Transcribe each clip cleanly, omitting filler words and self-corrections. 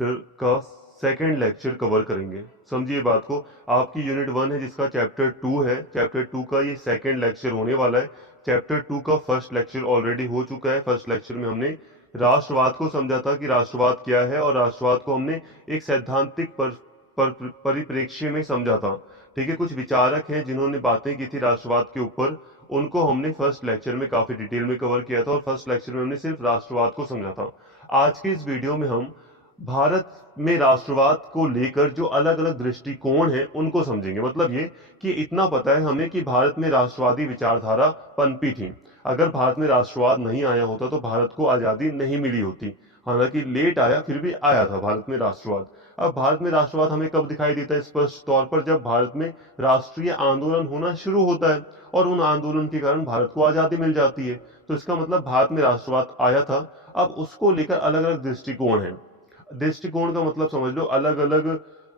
Chapter का second lecture cover करेंगे। समझिए बात को, आपकी यूनिट 1 है जिसका चैप्टर 2 है, चैप्टर 2 का ये सेकंड लेक्चर होने वाला है। चैप्टर 2 का फर्स्ट लेक्चर ऑलरेडी हो चुका है। फर्स्ट लेक्चर में हमने राष्ट्रवाद को समझा था कि राष्ट्रवाद क्या है, और राष्ट्रवाद को हमने एक सैद्धांतिक परिप्रेक्ष्य में समझा था। ठीक है, कुछ विचारक हैं जिन्होंने बातें की थी राष्ट्रवाद के ऊपर, उनको हमने फर्स्ट लेक्चर में काफी डिटेल में कवर किया था, और फर्स्ट लेक्चर में हमने सिर्फ राष्ट्रवाद को समझा था। आज के इस वीडियो में हम भारत में राष्ट्रवाद को लेकर जो अलग अलग दृष्टिकोण हैं उनको समझेंगे। मतलब ये कि इतना पता है हमें कि भारत में राष्ट्रवादी विचारधारा पनपी थी। अगर भारत में राष्ट्रवाद नहीं आया होता तो भारत को आजादी नहीं मिली होती। हालांकि लेट आया, फिर भी आया था भारत में राष्ट्रवाद। अब भारत में राष्ट्रवाद हमें कब दिखाई देता है स्पष्ट तौर पर? जब भारत में राष्ट्रीय आंदोलन होना शुरू होता है, और उन आंदोलन के कारण भारत को आजादी मिल जाती है। तो इसका मतलब भारत में राष्ट्रवाद आया था। अब उसको लेकर अलग अलग दृष्टिकोण हैं। दृष्टिकोण का मतलब समझ लो, अलग अलग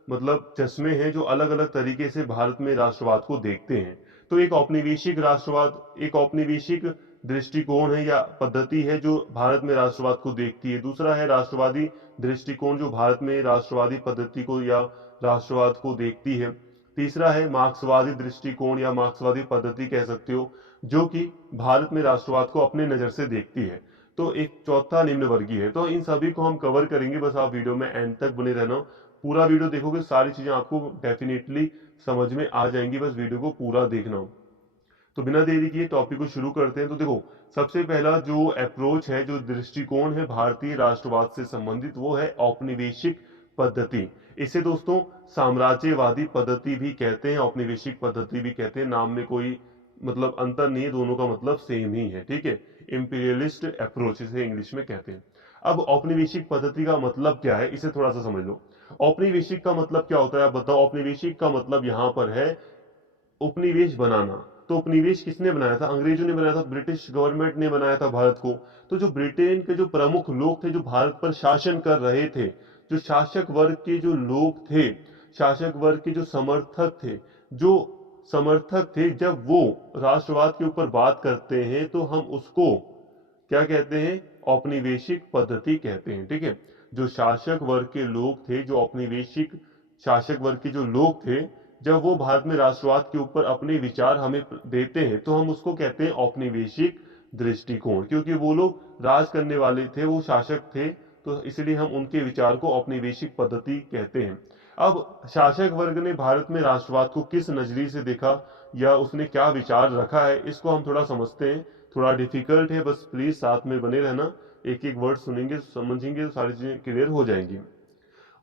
मतलब चश्मे हैं जो अलग अलग तरीके से भारत में राष्ट्रवाद को देखते हैं। तो एक औपनिवेशिक राष्ट्रवाद, एक औपनिवेशिक दृष्टिकोण है या पद्धति है जो भारत में राष्ट्रवाद को देखती है। दूसरा है राष्ट्रवादी दृष्टिकोण जो भारत में राष्ट्रवादी पद्धति को या राष्ट्रवाद को देखती है। तीसरा है मार्क्सवादी दृष्टिकोण या मार्क्सवादी पद्धति कह सकते हो, जो कि भारत में राष्ट्रवाद को अपने नजर से देखती है। तो एक चौथा निम्न वर्गीय है। तो इन सभी को हम कवर करेंगे, बस आप वीडियो में एंड तक बने रहना। पूरा वीडियो देखोगे सारी चीजें आपको डेफिनेटली समझ में आ जाएंगी, बस वीडियो को पूरा देखना। तो बिना देरी किए टॉपिक को शुरू करते हैं। तो देखो, सबसे पहला जो अप्रोच है, जो दृष्टिकोण है भारतीय राष्ट्रवाद से संबंधित, वो है औपनिवेशिक पद्धति। इसे दोस्तों साम्राज्यवादी पद्धति भी कहते हैं, औपनिवेशिक पद्धति भी कहते हैं। नाम में कोई मतलब अंतर नहीं है, दोनों का मतलब सेम ही है। ठीक है, इंपीरियलिस्ट अप्रोच इसे इंग्लिश में कहते हैं। अब औपनिवेशिक पद्धति का मतलब क्या है, इसे थोड़ा सा समझ लो। औपनिवेशिक का मतलब क्या होता है आप बताओ? औपनिवेशिक का मतलब यहां पर है उपनिवेश बनाना। तो उपनिवेश किसने बनाया था? अंग्रेजों ने बनाया था, ब्रिटिश गवर्नमेंट ने बनाया था भारत को। तो जो ब्रिटेन के जो प्रमुख लोग थे जो भारत पर शासन कर रहे थे, जो शासक वर्ग के जो लोग थे, शासक वर्ग के जो समर्थक थे, जो समर्थक थे, जब वो राष्ट्रवाद के ऊपर बात करते हैं तो हम उसको क्या कहते हैं? औपनिवेशिक पद्धति कहते हैं। ठीक है, जो शासक वर्ग के लोग थे, जो औपनिवेशिक शासक वर्ग के जो लोग थे, जब वो भारत में राष्ट्रवाद के ऊपर अपने विचार हमें देते हैं तो हम उसको कहते हैं औपनिवेशिक दृष्टिकोण। क्योंकि वो लोग राज करने वाले थे, वो शासक थे, तो इसलिए हम उनके विचार को औपनिवेशिक पद्धति कहते हैं। अब शासक वर्ग ने भारत में राष्ट्रवाद को किस नजरिए से देखा या उसने क्या विचार रखा है, इसको हम थोड़ा समझते हैं। थोड़ा डिफिकल्ट है, बस प्लीज साथ में बने रहना। एक एक वर्ड सुनेंगे समझेंगे तो सारी चीजें क्लियर हो जाएंगी।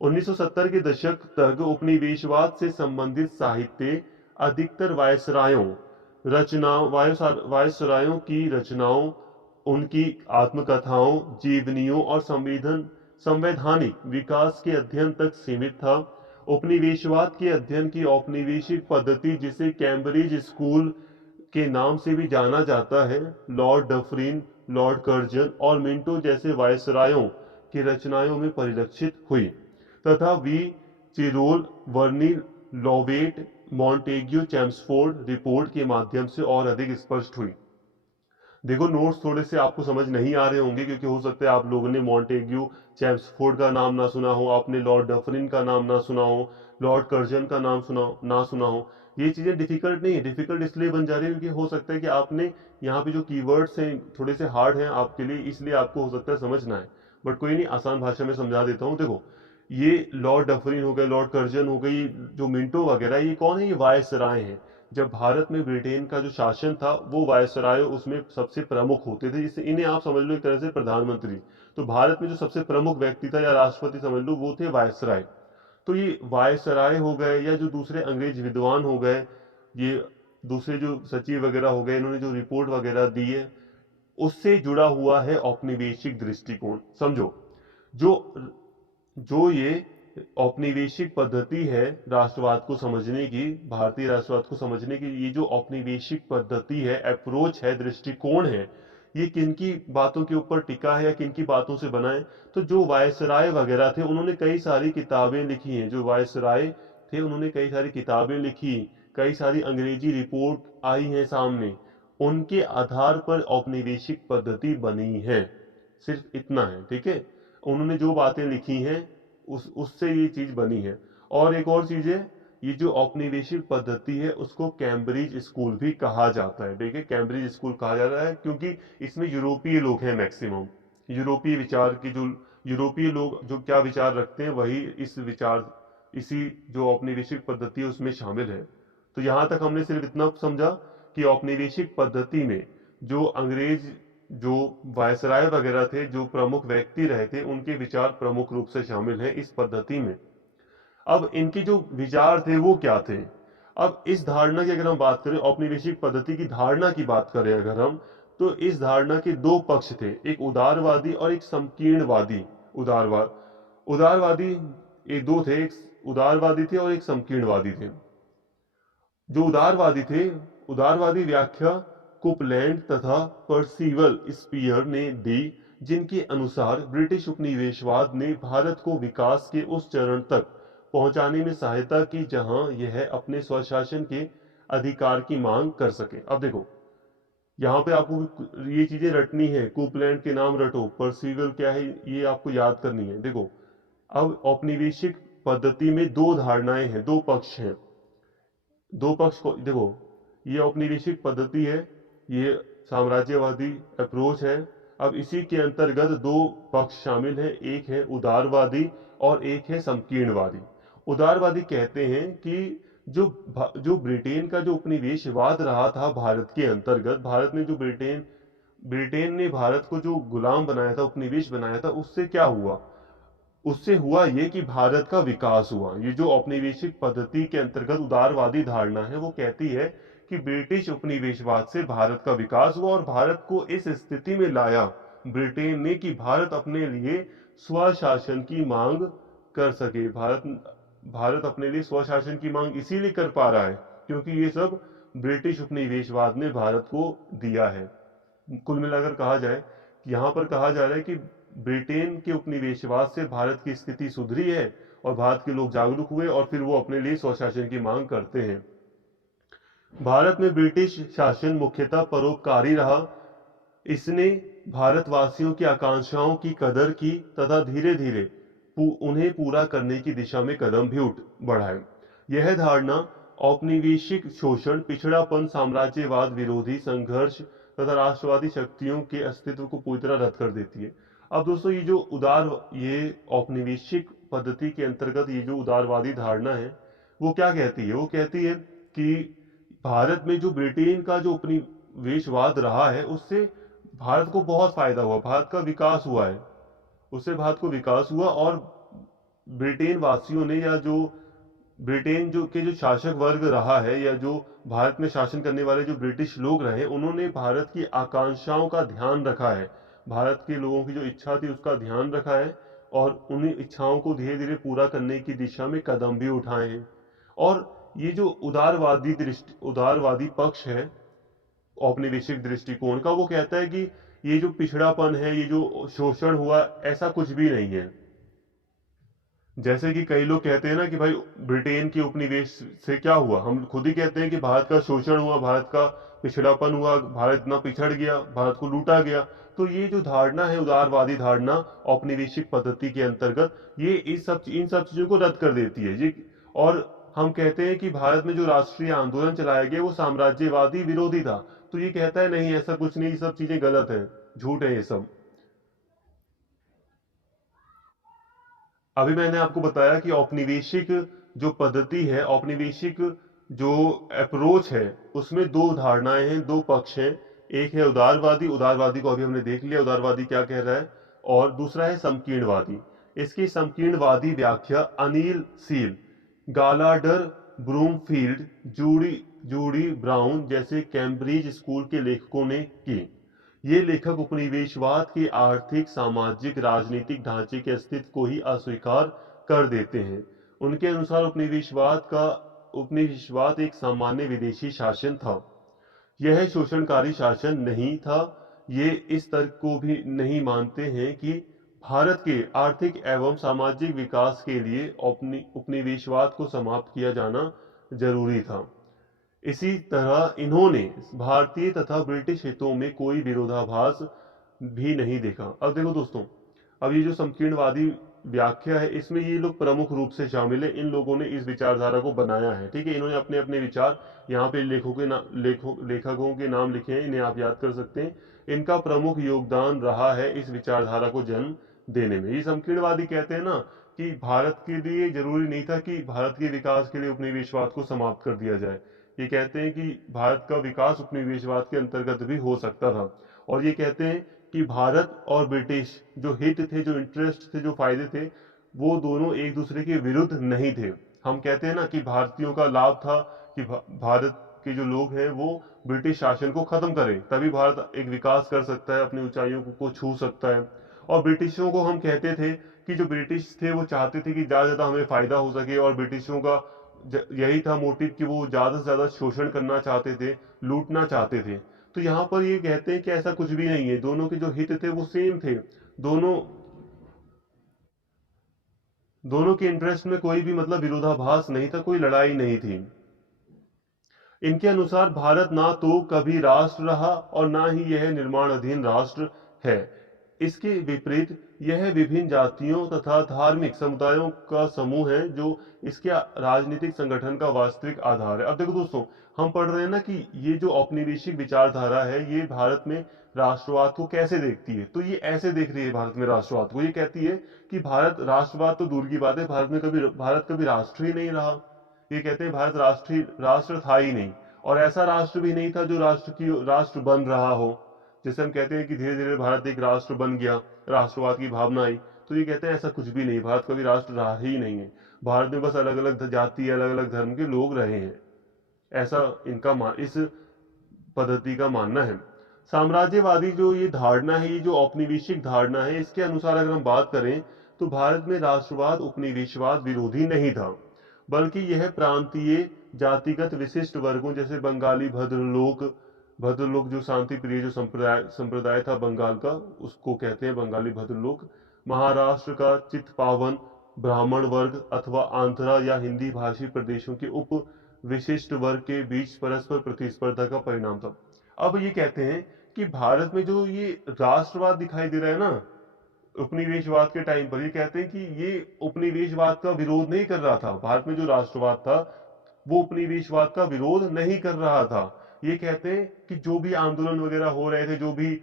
1970 के दशक तक उपनिवेशवाद से संबंधित साहित्य अधिकतर वायसरायों रचनाओं वायसरायों की रचनाओं, उनकी आत्मकथाओं, जीवनियों और संवैधानिक विकास के अध्ययन तक सीमित था। उपनिवेशवाद के अध्ययन की औपनिवेशिक पद्धति, जिसे कैम्ब्रिज स्कूल के नाम से भी जाना जाता है, लॉर्ड डफरिन, लॉर्ड कर्जन और मिंटो जैसे वायसरायों की रचनाओं में परिलक्षित हुई, तथा V Chirol, Verney Lovett, Montagu Chelmsford report के माध्यम से और अधिक स्पष्ट हुई। देखो, नोट्स थोड़े से आपको समझ नहीं आ रहे होंगे क्योंकि हो सकता है आप लोगों ने मॉन्टेग्यू चैम्सफोर्ड का नाम ना सुना हो, आपने लॉर्ड डफरिन का नाम ना सुना हो, लॉर्ड कर्जन का नाम ना सुना हो। ये चीजें डिफिकल्ट नहीं है, डिफिकल्ट इसलिए बन जा रही है क्योंकि हो सकता है कि आपने यहाँ पे जो कीवर्ड्स हैं थोड़े से हार्ड हैं आपके लिए, इसलिए आपको हो सकता है समझना है। बट कोई नहीं, आसान भाषा में समझा देता हूँ। देखो, ये लॉर्ड डफरिन हो गए, लॉर्ड कर्जन हो गई, जो मिंटो वगैरह, ये कौन है? ये वायसराय हैं। जब भारत में ब्रिटेन का जो शासन था, वो वायसराय उसमें सबसे प्रमुख होते थे, जिससे इन्हें आप समझ लो एक तरह से प्रधानमंत्री। तो भारत में जो सबसे प्रमुख व्यक्ति था या राष्ट्रपति समझ लो, वो थे वायसराय। तो ये वायसराय हो गए या जो दूसरे अंग्रेज विद्वान हो गए, ये दूसरे जो सचिव वगैरह हो गए, इन्होंने जो रिपोर्ट वगैरह दी है, उससे जुड़ा हुआ है औपनिवेशिक दृष्टिकोण। समझो, जो जो ये औपनिवेशिक पद्धति है राष्ट्रवाद को समझने की, भारतीय राष्ट्रवाद को समझने की, ये जो औपनिवेशिक पद्धति है, अप्रोच है, दृष्टिकोण है, ये किनकी बातों के ऊपर टिका है या किनकी बातों से बना है? तो जो वायसराय वगैरह थे उन्होंने कई सारी किताबें लिखी हैं। जो वायसराय थे उन्होंने कई सारी किताबें लिखी, कई सारी अंग्रेजी रिपोर्ट आई हैं सामने, उनके आधार पर औपनिवेशिक पद्धति बनी है। सिर्फ इतना है। ठीक है, उन्होंने जो बातें लिखी हैं उससे ये चीज बनी है। और एक और चीज है, ये जो औपनिवेशिक पद्धति है उसको कैम्ब्रिज स्कूल भी कहा जाता है। देखिए कैम्ब्रिज स्कूल कहा जाता है क्योंकि इसमें यूरोपीय लोग हैं मैक्सिमम। यूरोपीय विचार की जो यूरोपीय लोग जो क्या विचार रखते हैं वही इसी जो औपनिवेशिक पद्धति है उसमें शामिल है। तो यहां तक हमने सिर्फ इतना समझा कि औपनिवेशिक पद्धति में जो अंग्रेज जो वायसराय वगैरह थे, जो प्रमुख व्यक्ति रहे थे, उनके विचार प्रमुख रूप से शामिल हैं इस पद्धति में। अब इनके जो विचार थे वो क्या थे? अब इस धारणा की अगर हम बात करें, औपनिवेशिक पद्धति की धारणा की बात करें अगर हम, तो इस धारणा के दो पक्ष थे, एक उदारवादी और एक संकीर्णवादी। उदारवाद उदारवादी ये दो थे, एक उदारवादी थे और एक संकीर्णवादी थे। जो उदारवादी थे, उदारवादी व्याख्या कुपलैंड तथा पर्सिवल स्पीयर ने दी, जिनके अनुसार ब्रिटिश उपनिवेशवाद ने भारत को विकास के उस चरण तक पहुंचाने में सहायता की जहां यह अपने स्वशासन के अधिकार की मांग कर सके। अब देखो यहाँ पे आपको ये चीजें रटनी है, कुपलैंड के नाम रटो, पर्सिवल क्या है ये आपको याद करनी है। देखो अब औपनिवेशिक पद्धति में दो धारणाएं हैं, दो पक्ष हैं। दो पक्ष को देखो, ये औपनिवेशिक पद्धति है, ये साम्राज्यवादी अप्रोच है। अब इसी के अंतर्गत दो पक्ष शामिल हैं, एक है उदारवादी और एक है संकीर्णवादी। उदारवादी कहते हैं कि जो ब्रिटेन का जो उपनिवेशवाद रहा था भारत के अंतर्गत, भारत ने जो ब्रिटेन ने भारत को जो गुलाम बनाया था, उपनिवेश बनाया था, उससे क्या हुआ? उससे हुआ ये कि भारत का विकास हुआ। ये जो औपनिवेशिक पद्धति के अंतर्गत उदारवादी धारणा है वो कहती है कि ब्रिटिश उपनिवेशवाद से भारत का विकास हुआ और भारत को इस स्थिति में लाया ब्रिटेन ने कि भारत अपने लिए स्वशासन की मांग कर सके। भारत अपने लिए स्वशासन की मांग इसीलिए कर पा रहा है क्योंकि ये सब ब्रिटिश उपनिवेशवाद ने भारत को दिया है। कुल मिलाकर कहा जाए, यहाँ पर कहा जा रहा है कि ब्रिटेन के उपनिवेशवाद से भारत की स्थिति सुधरी है और भारत के लोग जागरूक हुए और फिर वो अपने लिए स्वशासन की मांग करते हैं। भारत में ब्रिटिश शासन मुख्यतः परोपकारी रहा। इसने भारतवासियों की आकांक्षाओं की कदर की तथा धीरे धीरे उन्हें पूरा करने की दिशा में कदम भी बढ़ाए। यह धारणा औपनिवेशिक शोषण, पिछड़ापन, साम्राज्यवाद विरोधी संघर्ष तथा राष्ट्रवादी शक्तियों के अस्तित्व को पूरी तरह रद्द कर देती है। अब दोस्तों ये औपनिवेशिक पद्धति के अंतर्गत ये जो उदारवादी धारणा है वो क्या कहती है? वो कहती है कि भारत में जो ब्रिटेन का जो उपनिवेशवाद रहा है उससे भारत को बहुत फायदा हुआ, भारत का विकास हुआ है, उससे भारत को विकास हुआ। और ब्रिटेन वासियों ने या जो ब्रिटेन जो शासक वर्ग रहा है या जो भारत में शासन करने वाले जो ब्रिटिश लोग रहे, उन्होंने भारत की आकांक्षाओं का ध्यान रखा है, भारत के लोगों की जो इच्छा थी उसका ध्यान रखा है और उन्हीं इच्छाओं को धीरे धीरे पूरा करने की दिशा में कदम भी उठाए हैं। और ये जो उदारवादी पक्ष है औपनिवेशिक दृष्टिकोण का, वो कहता है कि ये जो पिछड़ापन है, ये जो शोषण हुआ, ऐसा कुछ भी नहीं है। जैसे कि कई लोग कहते हैं ना कि भाई ब्रिटेन के उपनिवेश से क्या हुआ, हम खुद ही कहते हैं कि भारत का शोषण हुआ, भारत का पिछड़ापन हुआ, भारत इतना पिछड़ गया, भारत को लूटा गया। तो ये जो धारणा है उदारवादी धारणा औपनिवेशिक पद्धति के अंतर्गत, ये इन सब चीजों को रद्द कर देती है ये। और हम कहते हैं कि भारत में जो राष्ट्रीय आंदोलन चलाया गया वो साम्राज्यवादी विरोधी था। तो ये कहता है नहीं, ऐसा कुछ नहीं, ये सब चीजें गलत है, झूठ है ये सब। अभी मैंने आपको बताया कि औपनिवेशिक जो पद्धति है, औपनिवेशिक जो अप्रोच है, उसमें दो धारणाएं हैं, दो पक्ष हैं। एक है उदारवादी, उदारवादी को अभी हमने देख लिया उदारवादी क्या कह रहा है, और दूसरा है संकीर्णवादी। इसकी संकीर्णवादी व्याख्या Anil Seal, Gallagher Broomfield, Judy Judy Brown जैसे कैम्ब्रिज स्कूल के लेखकों ने की। ये लेखक उपनिवेशवाद के आर्थिक, सामाजिक, राजनीतिक ढांचे के अस्तित्व को ही अस्वीकार कर देते हैं। उनके अनुसार उपनिवेशवाद एक सामान्य विदेशी शासन था, यह शोषणकारी शासन नहीं था। ये इस तर्क को भी नहीं मानते हैं कि भारत के आर्थिक एवं सामाजिक विकास के लिए उपनिवेशवाद को समाप्त किया जाना जरूरी था। इसी तरह इन्होंने भारतीय तथा ब्रिटिश हितों में कोई विरोधाभास भी नहीं देखा। अब देखो दोस्तों, अब ये जो संकीर्णवादी व्याख्या है इसमें ये लोग प्रमुख रूप से शामिल है। इन लोगों ने इस विचारधारा को बनाया है, ठीक है। इन्होंने अपने अपने विचार यहाँ पे लेखकों के नाम लिखे हैं, इन्हें आप याद कर सकते हैं। इनका प्रमुख योगदान रहा है इस विचारधारा को जन्म देने में। ये संकीर्णवादी कहते हैं ना कि भारत के लिए जरूरी नहीं था कि भारत के विकास के लिए उपनिवेशवाद को समाप्त कर दिया जाए। ये कहते हैं कि भारत का विकास उपनिवेशवाद के अंतर्गत भी हो सकता था। और ये कहते हैं कि भारत और ब्रिटिश जो हित थे, जो इंटरेस्ट थे, जो फायदे थे, वो दोनों एक दूसरे के विरुद्ध नहीं थे। हम कहते हैं ना कि भारतीयों का लाभ था कि भारत के जो लोग हैं वो ब्रिटिश शासन को खत्म करें, तभी भारत एक विकास कर सकता है, अपनी ऊंचाइयों को छू सकता है। और ब्रिटिशों को हम कहते थे कि जो ब्रिटिश थे वो चाहते थे कि ज्यादा ज्यादा हमें फायदा हो सके, और ब्रिटिशों का यही था मोटिव कि वो ज्यादा से ज्यादा शोषण करना चाहते थे, लूटना चाहते थे। तो यहाँ पर ये कहते हैं कि ऐसा कुछ भी नहीं है, दोनों के जो हित थे वो सेम थे। दोनों दोनों के इंटरेस्ट में कोई भी मतलब विरोधाभास नहीं था, कोई लड़ाई नहीं थी। इनके अनुसार भारत ना तो कभी राष्ट्र रहा और ना ही यह निर्माणाधीन राष्ट्र है। इसके विपरीत यह विभिन्न जातियों तथा धार्मिक समुदायों का समूह है जो इसके राजनीतिक संगठन का वास्तविक आधार है। अब देखो दोस्तों, हम पढ़ रहे हैं ना कि ये जो औपनिवेशिक विचारधारा है ये भारत में राष्ट्रवाद को कैसे देखती है। तो ये ऐसे देख रही है भारत में राष्ट्रवाद को। ये कहती है कि भारत राष्ट्रवाद तो दूर की बात है, भारत कभी राष्ट्र ही नहीं रहा। ये कहते हैं भारत राष्ट्र था ही नहीं, और ऐसा राष्ट्र भी नहीं था जो राष्ट्र बन रहा हो। जैसे हम कहते हैं कि धीरे धीरे भारत एक राष्ट्र बन गया, राष्ट्रवाद की भावना आई। तो ये कहते हैं ऐसा कुछ भी नहीं, भारत कभी राष्ट्र रहा ही नहीं है। भारत में बस अलग अलग जाति, अलग अलग धर्म के लोग रहे हैं। ऐसा इस पद्धति का मानना है। साम्राज्यवादी जो ये धारणा है, ये जो औपनिवेशिक धारणा है, इसके अनुसार अगर हम बात करें तो भारत में राष्ट्रवाद उपनिवेशवाद विरोधी नहीं था, बल्कि यह प्रांतीय जातिगत विशिष्ट वर्गों जैसे बंगाली भद्रलोक जो शांति प्रिय जो संप्रदाय था बंगाल का, उसको कहते हैं बंगाली भद्रलोक। महाराष्ट्र का चित्पावन ब्राह्मण वर्ग अथवा आंध्रा या हिंदी भाषी प्रदेशों के उप विशिष्ट वर्ग के बीच परस्पर प्रतिस्पर्धा का परिणाम था। अब ये कहते हैं कि भारत में जो ये राष्ट्रवाद दिखाई दे रहा है ना उपनिवेशवाद के टाइम पर, ये कहते हैं कि ये उपनिवेशवाद का विरोध नहीं कर रहा था। भारत में जो राष्ट्रवाद था वो उपनिवेशवाद का विरोध नहीं कर रहा था। ये कहते हैं कि जो भी आंदोलन वगैरह हो रहे थे, जो भी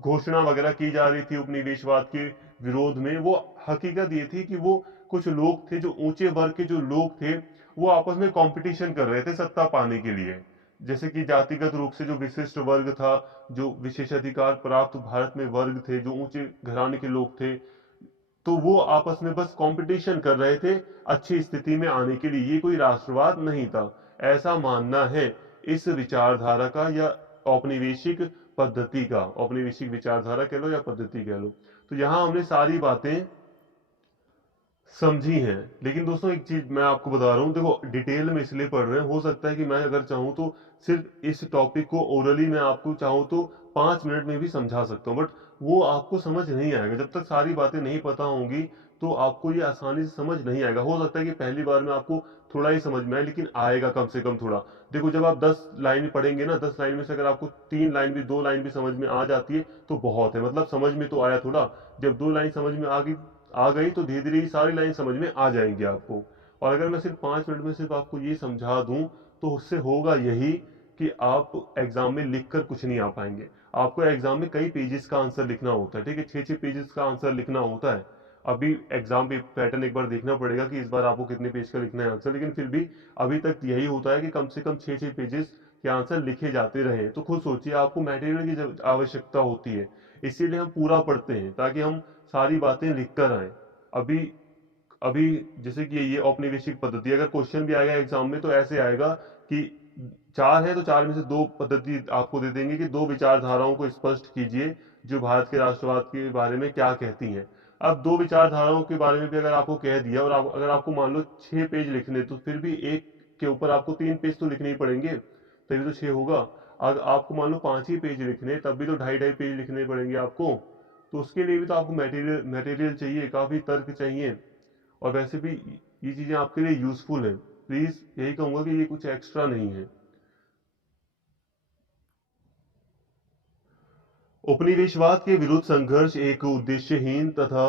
घोषणा वगैरह की जा रही थी उपनिवेशवाद के विरोध में, वो हकीकत ये थी कि वो कुछ लोग थे, जो ऊंचे वर्ग के जो लोग थे, वो आपस में कंपटीशन कर रहे थे सत्ता पाने के लिए। जैसे कि जातिगत रूप से जो विशिष्ट वर्ग था, जो विशेषाधिकार प्राप्त भारत में वर्ग थे, जो ऊंचे घराने के लोग थे, तो वो आपस में बस कंपटीशन कर रहे थे अच्छी स्थिति में आने के लिए। ये कोई राष्ट्रवाद नहीं था, ऐसा मानना है इस विचारधारा का, या औपनिवेशिक पद्धति का। औपनिवेशिक विचारधारा कह लो या पद्धति कह लो। तो यहां हमने सारी बातें समझी हैं। लेकिन दोस्तों एक चीज मैं आपको बता रहा हूँ, देखो डिटेल में इसलिए पढ़ रहे हैं, हो सकता है कि मैं अगर चाहूँ तो सिर्फ इस टॉपिक को ओरली मैं आपको चाहूँ तो 5 मिनट में भी समझा सकता हूँ, बट वो आपको समझ नहीं आएगा जब तक सारी बातें नहीं पता होंगी। तो आपको ये आसानी से समझ नहीं आएगा। हो सकता है कि पहली बार में आपको थोड़ा ही समझ में आए, लेकिन आएगा कम से कम थोड़ा। देखो जब आप 10 लाइन पढ़ेंगे ना, 10 लाइन में से अगर आपको 3 लाइन भी 2 लाइन भी समझ में आ जाती है तो बहुत है, मतलब समझ में तो आया थोड़ा। जब 2 लाइन समझ में आ गई तो धीरे धीरे सारी लाइन समझ में आ जाएंगी आपको। और अगर मैं सिर्फ 5 मिनट में सिर्फ आपको ये समझा दूं तो उससे होगा यही कि आप एग्जाम में लिखकर कुछ नहीं आ पाएंगे। आपको एग्जाम में कई पेजेस का आंसर लिखना होता है, ठीक है, 6-6 पेजेस का आंसर लिखना होता है। अभी एग्जाम पे पैटर्न एक बार देखना पड़ेगा कि इस बार आपको कितने पेज का लिखना है आंसर, लेकिन फिर भी अभी तक यही होता है कि कम से कम 6-6 पेजेस के आंसर लिखे जाते रहे। तो खुद सोचिए, आपको मटेरियल की आवश्यकता होती है, इसीलिए हम पूरा पढ़ते हैं ताकि हम सारी बातें लिख कर आए। अभी अभी जैसे कि ये औपनिवेशिक पद्धति, अगर क्वेश्चन भी आएगा एग्जाम में तो ऐसे आएगा कि 4 है तो 4 में से 2 पद्धति आपको दे देंगे कि 2 विचारधाराओं को स्पष्ट कीजिए जो भारत के राष्ट्रवाद के बारे में क्या कहती हैं। अब 2 विचारधाराओं के बारे में भी अगर आपको कह दिया और अगर आपको मान लो 6 पेज लिखने, तो फिर भी एक के ऊपर आपको 3 पेज तो लिखने ही पड़ेंगे, तभी तो 6 होगा। अगर आपको मान लो 5 ही पेज लिखने, तब भी तो 2.5-2.5 पेज लिखने पड़ेंगे आपको। तो उसके लिए भी तो आपको मटेरियल चाहिए, काफी तर्क चाहिए। और वैसे भी ये चीजें आपके लिए यूजफुल है, प्लीज यही कहूंगा कि ये कुछ एक्स्ट्रा नहीं है। उपनिवेशवाद के विरुद्ध संघर्ष एक उद्देश्यहीन तथा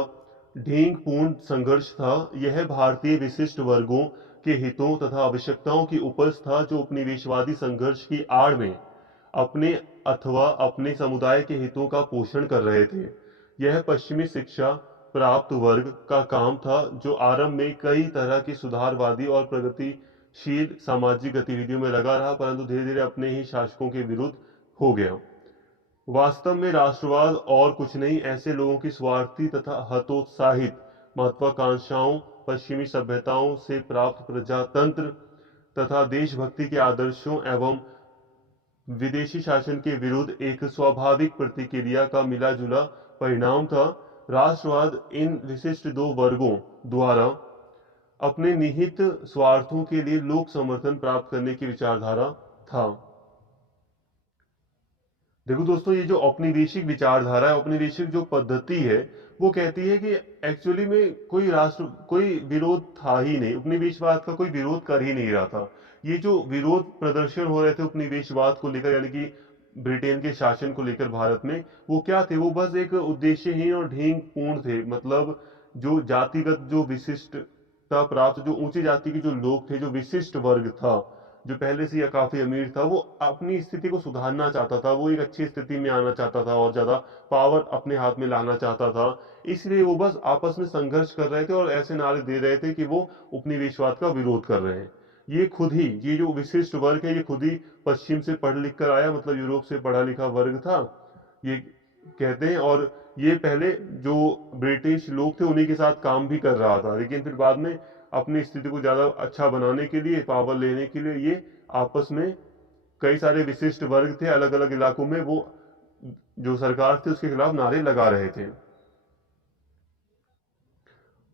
ढींग पूर्ण संघर्ष था। यह भारतीय विशिष्ट वर्गों के हितों तथा आवश्यकताओं की उपज था, जो उपनिवेशवादी संघर्ष की आड़ में अपने अथवा अपने समुदाय के हितों का पोषण कर रहे थे। यह पश्चिमी शिक्षा प्राप्त वर्ग का काम था, जो आरंभ में कई तरह की सुधारवादी और प्रगतिशील सामाजिक गतिविधियों में लगा रहा, परंतु धीरे धीरे अपने ही शासकों के विरुद्ध हो गया। वास्तव में राष्ट्रवाद और कुछ नहीं, ऐसे लोगों की स्वार्थी तथा हतोत्साहित महत्वाकांक्षाओं, पश्चिमी सभ्यताओं से प्राप्त प्रजातंत्र तथा देशभक्ति के आदर्शों एवं विदेशी शासन के विरुद्ध एक स्वाभाविक प्रतिक्रिया का मिला जुला परिणाम था। राष्ट्रवाद इन विशिष्ट दो वर्गों द्वारा अपने निहित स्वार्थों के लिए लोक समर्थन प्राप्त करने की विचारधारा था। देखो दोस्तों, ये जो औपनिवेशिक विचारधारा है, औपनिवेशिक जो पद्धति है, वो कहती है कि एक्चुअली में कोई विरोध था ही नहीं, उपनिवेशवाद का कोई विरोध कर ही नहीं रहा था। ये जो विरोध प्रदर्शन हो रहे थे उपनिवेशवाद को लेकर, यानी कि ब्रिटेन के शासन को लेकर भारत में, वो क्या थे? वो बस एक उद्देश्यहीन और ढींग पूर्ण थे। मतलब जो जातिगत जो विशिष्टता प्राप्त, जो ऊंची जाति के जो लोग थे, जो विशिष्ट वर्ग था, जो पहले से या काफी अमीर था, वो अपनी स्थिति को सुधारना चाहता था, वो एक अच्छी स्थिति में आना चाहता था और ज्यादा पावर अपने हाथ में लाना चाहता था। इसलिए वो बस आपस में संघर्ष कर रहे थे और ऐसे नारे दे रहे थे कि वो उपनिवेशवाद का विरोध कर रहे हैं। ये जो विशिष्ट वर्ग है, ये खुद ही पश्चिम से पढ़ लिख कर आया, मतलब यूरोप से पढ़ा लिखा वर्ग था, ये कहते हैं। और ये पहले जो ब्रिटिश लोग थे उन्हीं के साथ काम भी कर रहा था, लेकिन फिर बाद में अपनी स्थिति को ज्यादा अच्छा बनाने के लिए, पावर लेने के लिए, ये आपस में कई सारे विशिष्ट वर्ग थे अलग अलग इलाकों में, वो जो सरकार थी उसके खिलाफ नारे लगा रहे थे।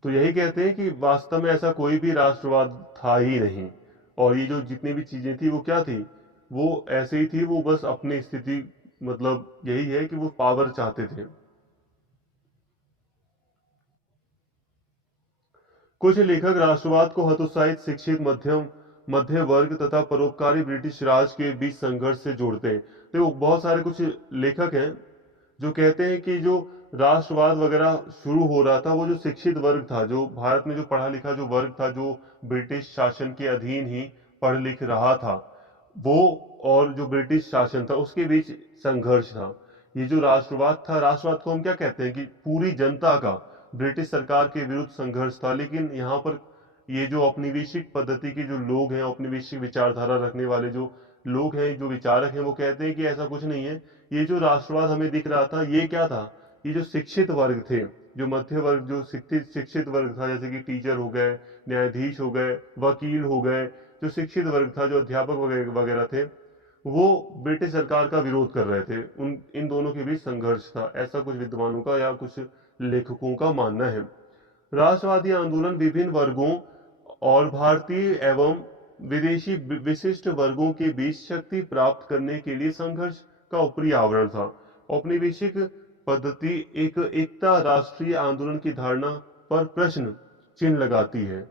तो यही कहते हैं कि वास्तव में ऐसा कोई भी राष्ट्रवाद था ही नहीं, और ये जो जितनी भी चीजें थी वो क्या थी? वो ऐसे ही थी, वो बस अपनी स्थिति, मतलब यही है कि वो पावर चाहते थे। कुछ लेखक राष्ट्रवाद को हतोत्साहित शिक्षित मध्य वर्ग तथा परोपकारी ब्रिटिश राज के बीच संघर्ष से जोड़ते हैं। तो बहुत सारे कुछ लेखक हैं जो कहते हैं कि जो राष्ट्रवाद वगैरह शुरू हो रहा था, वो जो शिक्षित वर्ग था, जो भारत में जो पढ़ा लिखा जो वर्ग था, जो ब्रिटिश शासन के अधीन ही पढ़ लिख रहा था, वो और जो ब्रिटिश शासन था उसके बीच संघर्ष था। ये जो राष्ट्रवाद था, राष्ट्रवाद को हम क्या कहते हैं कि पूरी जनता का ब्रिटिश सरकार के विरुद्ध संघर्ष था। लेकिन यहाँ पर ये जो औपनिवेशिक पद्धति के जो लोग हैं, औपनिवेशिक विचारधारा रखने वाले जो लोग हैं, जो विचारक हैं, वो कहते हैं कि ऐसा कुछ नहीं है। ये जो राष्ट्रवाद हमें दिख रहा था, ये क्या था? ये जो शिक्षित वर्ग थे, जो मध्य वर्ग, जो शिक्षित वर्ग था, जैसे कि टीचर हो गए, न्यायाधीश हो गए, वकील हो गए, जो शिक्षित वर्ग था, जो अध्यापक वगैरह वगैरह थे, वो ब्रिटिश सरकार का विरोध कर रहे थे। उन इन दोनों के बीच संघर्ष था, ऐसा कुछ विद्वानों का या कुछ लेखकों का मानना है। राष्ट्रवादी आंदोलन विभिन्न वर्गों और भारतीय एवं विदेशी विशिष्ट वर्गों के बीच शक्ति प्राप्त करने के लिए संघर्ष का ऊपरी आवरण था। औपनिवेशिक पद्धति एक एकता राष्ट्रीय आंदोलन की धारणा पर प्रश्न चिन्ह लगाती है,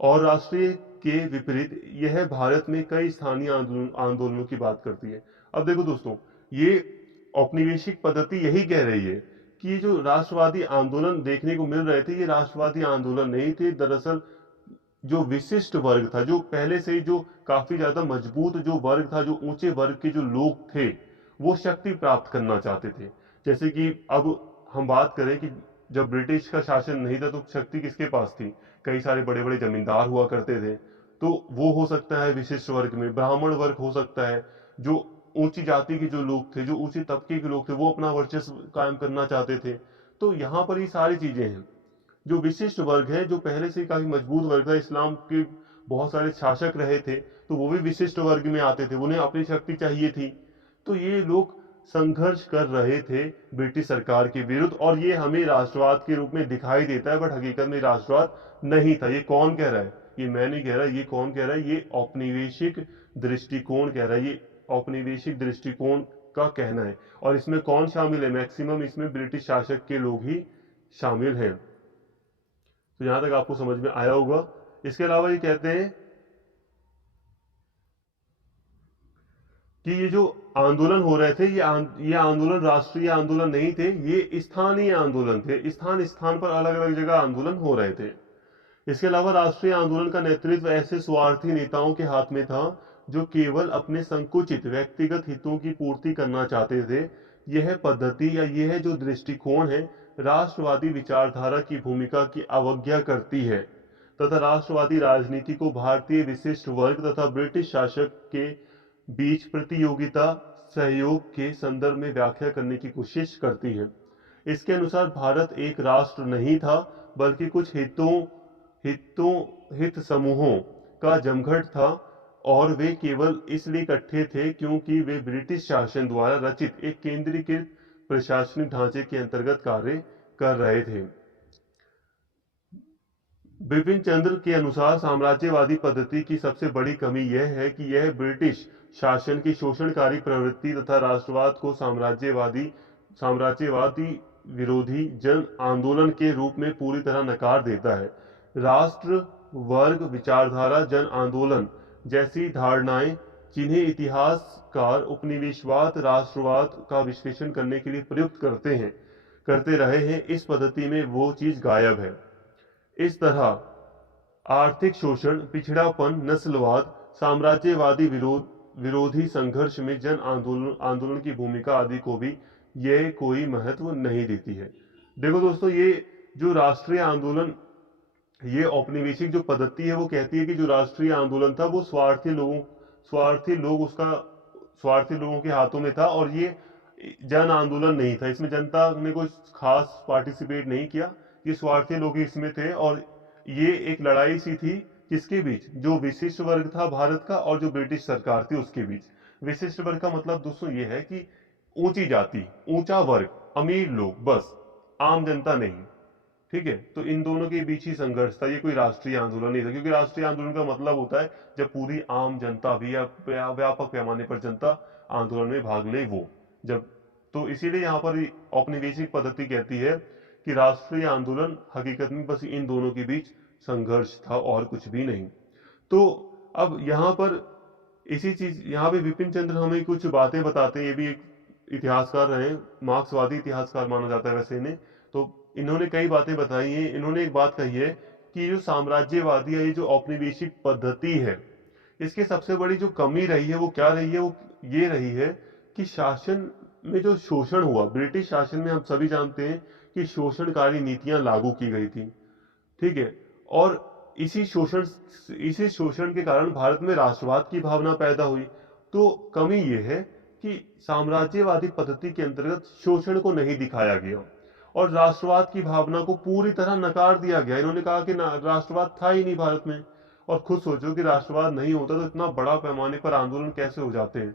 और राष्ट्रीय के विपरीत यह भारत में कई स्थानीय आंदोलनों की बात करती है। अब देखो दोस्तों, ये औपनिवेशिक पद्धति यही कह रही है कि ये जो राष्ट्रवादी आंदोलन देखने को मिल रहे थे, ये राष्ट्रवादी आंदोलन नहीं थे। दरअसल जो विशिष्ट वर्ग था, जो पहले से ही जो काफी ज्यादा मजबूत जो वर्ग था, जो ऊंचे वर्ग के जो लोग थे, वो शक्ति प्राप्त करना चाहते थे। जैसे कि अब हम बात करें कि जब ब्रिटिश का शासन नहीं था, तो शक्ति किसके पास थी? कई सारे बड़े बड़े जमींदार हुआ करते थे। तो वो हो सकता है विशिष्ट वर्ग में, ब्राह्मण वर्ग हो सकता है, जो ऊंची जाति के जो लोग थे, जो ऊंचे तबके के लोग थे, वो अपना वर्चस्व कायम करना चाहते थे। तो यहाँ पर ये सारी चीजें हैं। जो विशिष्ट वर्ग है, जो पहले से काफी मजबूत वर्ग था, इस्लाम के बहुत सारे शासक रहे थे, तो वो भी विशिष्ट वर्ग में आते थे, उन्हें अपनी शक्ति चाहिए थी। तो ये लोग संघर्ष कर रहे थे ब्रिटिश सरकार के विरुद्ध, और ये हमें राष्ट्रवाद के रूप में दिखाई देता है, बट हकीकत में राष्ट्रवाद नहीं था। ये कौन कह रहा है? ये मैं नहीं कह रहा, ये कौन कह रहा है? ये औपनिवेशिक दृष्टिकोण कह रहा है। ये औपनिवेशिक दृष्टिकोण का कहना है। और इसमें कौन शामिल है? मैक्सिमम इसमें ब्रिटिश शासक के लोग ही शामिल हैं। तो यहां तक आपको समझ में आया होगा। इसके अलावा ये कहते हैं कि ये जो आंदोलन हो रहे थे, ये आंदोलन राष्ट्रीय आंदोलन नहीं थे, ये स्थानीय आंदोलन थे। स्थान स्थान पर अलग अलग जगह आंदोलन हो रहे थे। इसके अलावा राष्ट्रीय आंदोलन का नेतृत्व ऐसे स्वार्थी नेताओं के हाथ में था जो केवल अपने संकुचित व्यक्तिगत हितों की पूर्ति करना चाहते थे। यह पद्धति या यह जो दृष्टिकोण है, राष्ट्रवादी विचारधारा की भूमिका की अवज्ञा करती है तथा राष्ट्रवादी राजनीति को भारतीय विशिष्ट वर्ग तथा ब्रिटिश शासक के बीच प्रतियोगिता सहयोग के संदर्भ में व्याख्या करने की कोशिश करती है। इसके अनुसार भारत एक राष्ट्र नहीं था, बल्कि कुछ हित समूहों का जमघट था, और वे केवल इसलिए इकट्ठे थे क्योंकि वे ब्रिटिश शासन द्वारा रचित एक केंद्रीकृत प्रशासनिक ढांचे के अंतर्गत कार्य कर रहे थे। बिपिन चंद्र के अनुसार साम्राज्यवादी पद्धति की सबसे बड़ी कमी यह है कि यह ब्रिटिश शासन की शोषणकारी प्रवृत्ति तथा राष्ट्रवाद को साम्राज्यवादी विरोधी जन आंदोलन के रूप में पूरी तरह नकार देता है। राष्ट्र वर्ग विचारधारा जन आंदोलन जैसी धारणाएं जिन्हें इतिहासकार उपनिवेशवाद राष्ट्रवाद का विश्लेषण करने के लिए प्रयुक्त करते रहे हैं, इस पद्धति में वो चीज गायब है। इस तरह आर्थिक शोषण, पिछड़ापन, नस्लवाद, साम्राज्यवादी विरोधी संघर्ष में जन आंदोलन की भूमिका आदि को भी यह कोई महत्व नहीं देती है। देखो दोस्तों, ये जो राष्ट्रीय आंदोलन, ये औपनिवेशिक जो पद्धति है वो कहती है कि जो राष्ट्रीय आंदोलन था वो स्वार्थी लोगों के हाथों में था, और ये जन आंदोलन नहीं था। इसमें जनता ने कोई खास पार्टिसिपेट नहीं किया, ये स्वार्थी लोग ही इसमें थे। और ये एक लड़ाई सी थी किसके बीच, जो विशिष्ट वर्ग था भारत का और जो ब्रिटिश सरकार थी उसके बीच। विशिष्ट वर्ग का मतलब दोस्तों ये है कि ऊंची जाति, ऊंचा वर्ग, अमीर लोग, बस आम जनता नहीं। ठीक है, तो इन दोनों के बीच ही संघर्ष था, ये कोई राष्ट्रीय आंदोलन नहीं था। क्योंकि राष्ट्रीय आंदोलन का मतलब होता है जब पूरी आम जनता भी या व्यापक पैमाने पर जनता आंदोलन में भाग ले, वो जब, तो इसीलिए यहाँ पर औपनिवेशिक पद्धति कहती है कि राष्ट्रीय आंदोलन हकीकत में बस इन दोनों के बीच संघर्ष था और कुछ भी नहीं। तो अब यहाँ पर इसी चीज, यहाँ पे विपिन चंद्र हमें कुछ बातें बताते हैं। ये भी एक इतिहासकार रहे, मार्क्सवादी इतिहासकार माना जाता है वैसे इन्हें। तो इन्होंने कई बातें बताई हैं। इन्होंने एक बात कही है कि जो साम्राज्यवादी है, ये जो औपनिवेशिक पद्धति है, इसकी सबसे बड़ी जो कमी रही है वो क्या रही है, वो ये रही है कि शासन में जो शोषण हुआ, ब्रिटिश शासन में हम सभी जानते हैं कि शोषणकारी नीतियां लागू की गई थी। ठीक है, और इसी शोषण के कारण भारत में राष्ट्रवाद की भावना पैदा हुई। तो कमी यह है कि साम्राज्यवादी पद्धति के अंतर्गत शोषण को नहीं दिखाया गया और राष्ट्रवाद की भावना को पूरी तरह नकार दिया गया। इन्होंने कहा कि राष्ट्रवाद था ही नहीं भारत में। और खुद सोचो कि राष्ट्रवाद नहीं होता तो इतना बड़ा पैमाने पर आंदोलन कैसे हो जाते हैं।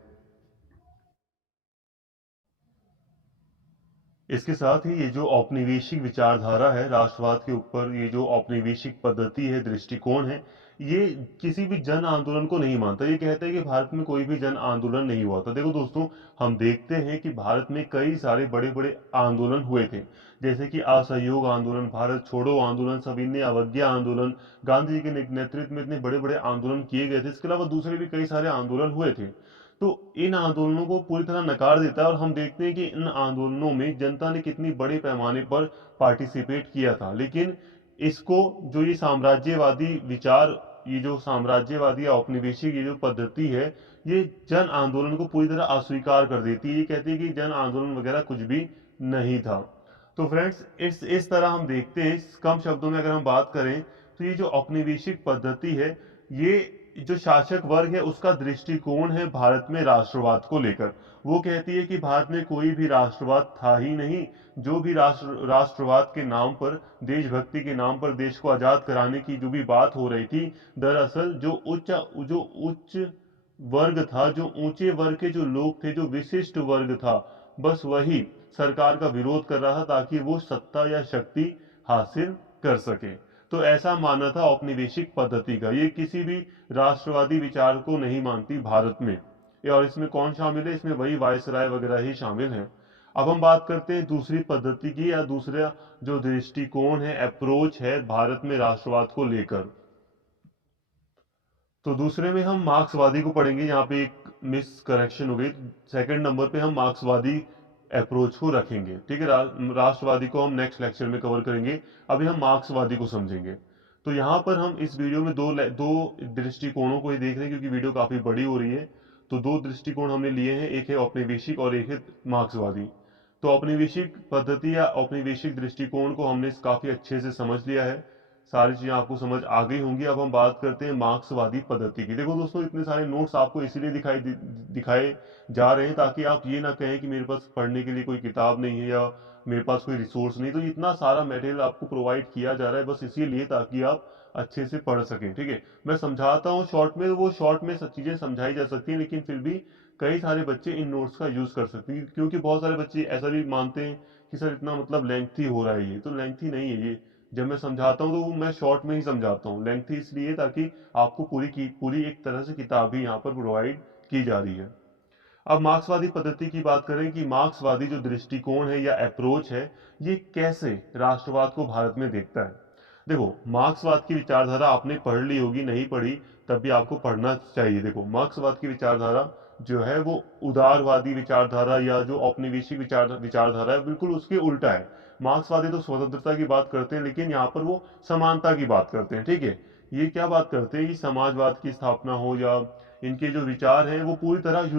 इसके साथ ही ये जो औपनिवेशिक विचारधारा है राष्ट्रवाद के ऊपर, ये जो औपनिवेशिक पद्धति है, दृष्टिकोण है, ये किसी भी जन आंदोलन को नहीं मानता। ये कहता है कि भारत में कोई भी जन आंदोलन नहीं हुआ था। देखो दोस्तों, हम देखते हैं कि भारत में कई सारे बड़े बड़े आंदोलन हुए थे, जैसे कि असहयोग आंदोलन, भारत छोड़ो आंदोलन, सविनय अवज्ञा आंदोलन, गांधी जी के नेतृत्व में इतने बड़े बड़े आंदोलन किए गए थे। इसके अलावा दूसरे भी कई सारे आंदोलन हुए थे। तो इन आंदोलनों को पूरी तरह नकार देता है और हम देखते हैं कि इन आंदोलनों में जनता ने कितनी बड़े पैमाने पर पार्टिसिपेट किया था। लेकिन इसको, जो ये साम्राज्यवादी विचार, ये जो साम्राज्यवादी औपनिवेशिक ये जो पद्धति है, ये जन आंदोलन को पूरी तरह अस्वीकार कर देती है। ये कहती है कि जन आंदोलन वगैरह कुछ भी नहीं था। तो फ्रेंड्स, इस तरह हम देखते हैं, कम शब्दों में अगर हम बात करें तो ये जो औपनिवेशिक पद्धति है, ये जो शासक वर्ग है उसका दृष्टिकोण है भारत में राष्ट्रवाद को लेकर। वो कहती है कि भारत में कोई भी राष्ट्रवाद था ही नहीं। जो भी राष्ट्रवाद के नाम पर, देशभक्ति के नाम पर देश को आजाद कराने की जो भी बात हो रही थी, दरअसल जो उच्च वर्ग था, जो ऊंचे वर्ग के जो लोग थे, जो विशिष्ट वर्ग था, बस वही सरकार का विरोध कर रहा था ताकि वो सत्ता या शक्ति हासिल कर सके। तो ऐसा मानना था औपनिवेशिक पद्धति का। ये किसी भी राष्ट्रवादी विचार को नहीं मानती भारत में। और इसमें कौन शामिल है? इसमें वही वायसराय वगैरह ही शामिल हैं। अब हम बात करते हैं दूसरी पद्धति की, या दूसरा जो दृष्टिकोण है, अप्रोच है भारत में राष्ट्रवाद को लेकर। तो दूसरे में हम मार्क्सवादी को पढ़ेंगे, यहाँ पे एक मिस करेक्शन हो गई। सेकंड नंबर पे हम मार्क्सवादी अप्रोच को रखेंगे, ठीक है। राष्ट्रवादी को हम नेक्स्ट लेक्चर में कवर करेंगे। अभी हम मार्क्सवादी को समझेंगे। तो यहाँ पर हम इस वीडियो में दो दृष्टिकोणों को ही देख रहे हैं, क्योंकि वीडियो काफी बड़ी हो रही है। तो दो दृष्टिकोण हमने लिए हैं, एक है औपनिवेशिक और एक है मार्क्सवादी। तो औपनिवेशिक पद्धति या औपनिवेशिक दृष्टिकोण को हमने काफी अच्छे से समझ लिया है, सारी चीजें आपको समझ आ गई होंगी। अब हम बात करते हैं मार्क्सवादी पद्धति की। देखो दोस्तों, इतने सारे नोट्स आपको इसीलिए दिखाए जा रहे हैं ताकि आप ये ना कहें कि मेरे पास पढ़ने के लिए कोई किताब नहीं है या मेरे पास कोई रिसोर्स नहीं। तो इतना सारा मटेरियल आपको प्रोवाइड किया जा रहा है बस इसीलिए ताकि आप अच्छे से पढ़ सकें, ठीक है। मैं समझाता हूँ शॉर्ट में, वो शॉर्ट में सब चीजें समझाई जा सकती हैं, लेकिन फिर भी कई सारे बच्चे इन नोट्स का यूज कर सकते हैं, क्योंकि बहुत सारे बच्चे ऐसा भी मानते हैं कि सर इतना मतलब लेंथी हो रहा है। ये तो लेंथी नहीं है। ये जब मैं समझाता हूँ तो वो मैं शॉर्ट में ही समझाता हूँ। लेंथी इसलिए ताकि आपको पूरी एक तरह से किताब ही यहाँ पर प्रोवाइड की जा रही है। अब मार्क्सवादी पद्धति की बात करें कि मार्क्सवादी जो दृष्टिकोण है या अप्रोच है, ये कैसे राष्ट्रवाद को भारत में देखता है। देखो, मार्क्सवाद की विचारधारा आपने पढ़ ली होगी, नहीं पढ़ी तब भी आपको पढ़ना चाहिए। देखो, मार्क्सवाद की विचारधारा जो है वो उदारवादी विचारधारा या जो औपनिवेशिक विचारधारा है, बिल्कुल उसके उल्टा है। मार्क्सवादी तो स्वतंत्रता की बात करते हैं, लेकिन यहाँ पर वो समानता की बात करते हैं, ठीक है। ये क्या बात करते हैं कि समाजवाद की स्थापना हो, या इनके जो विचार हैं वो पूरी तरह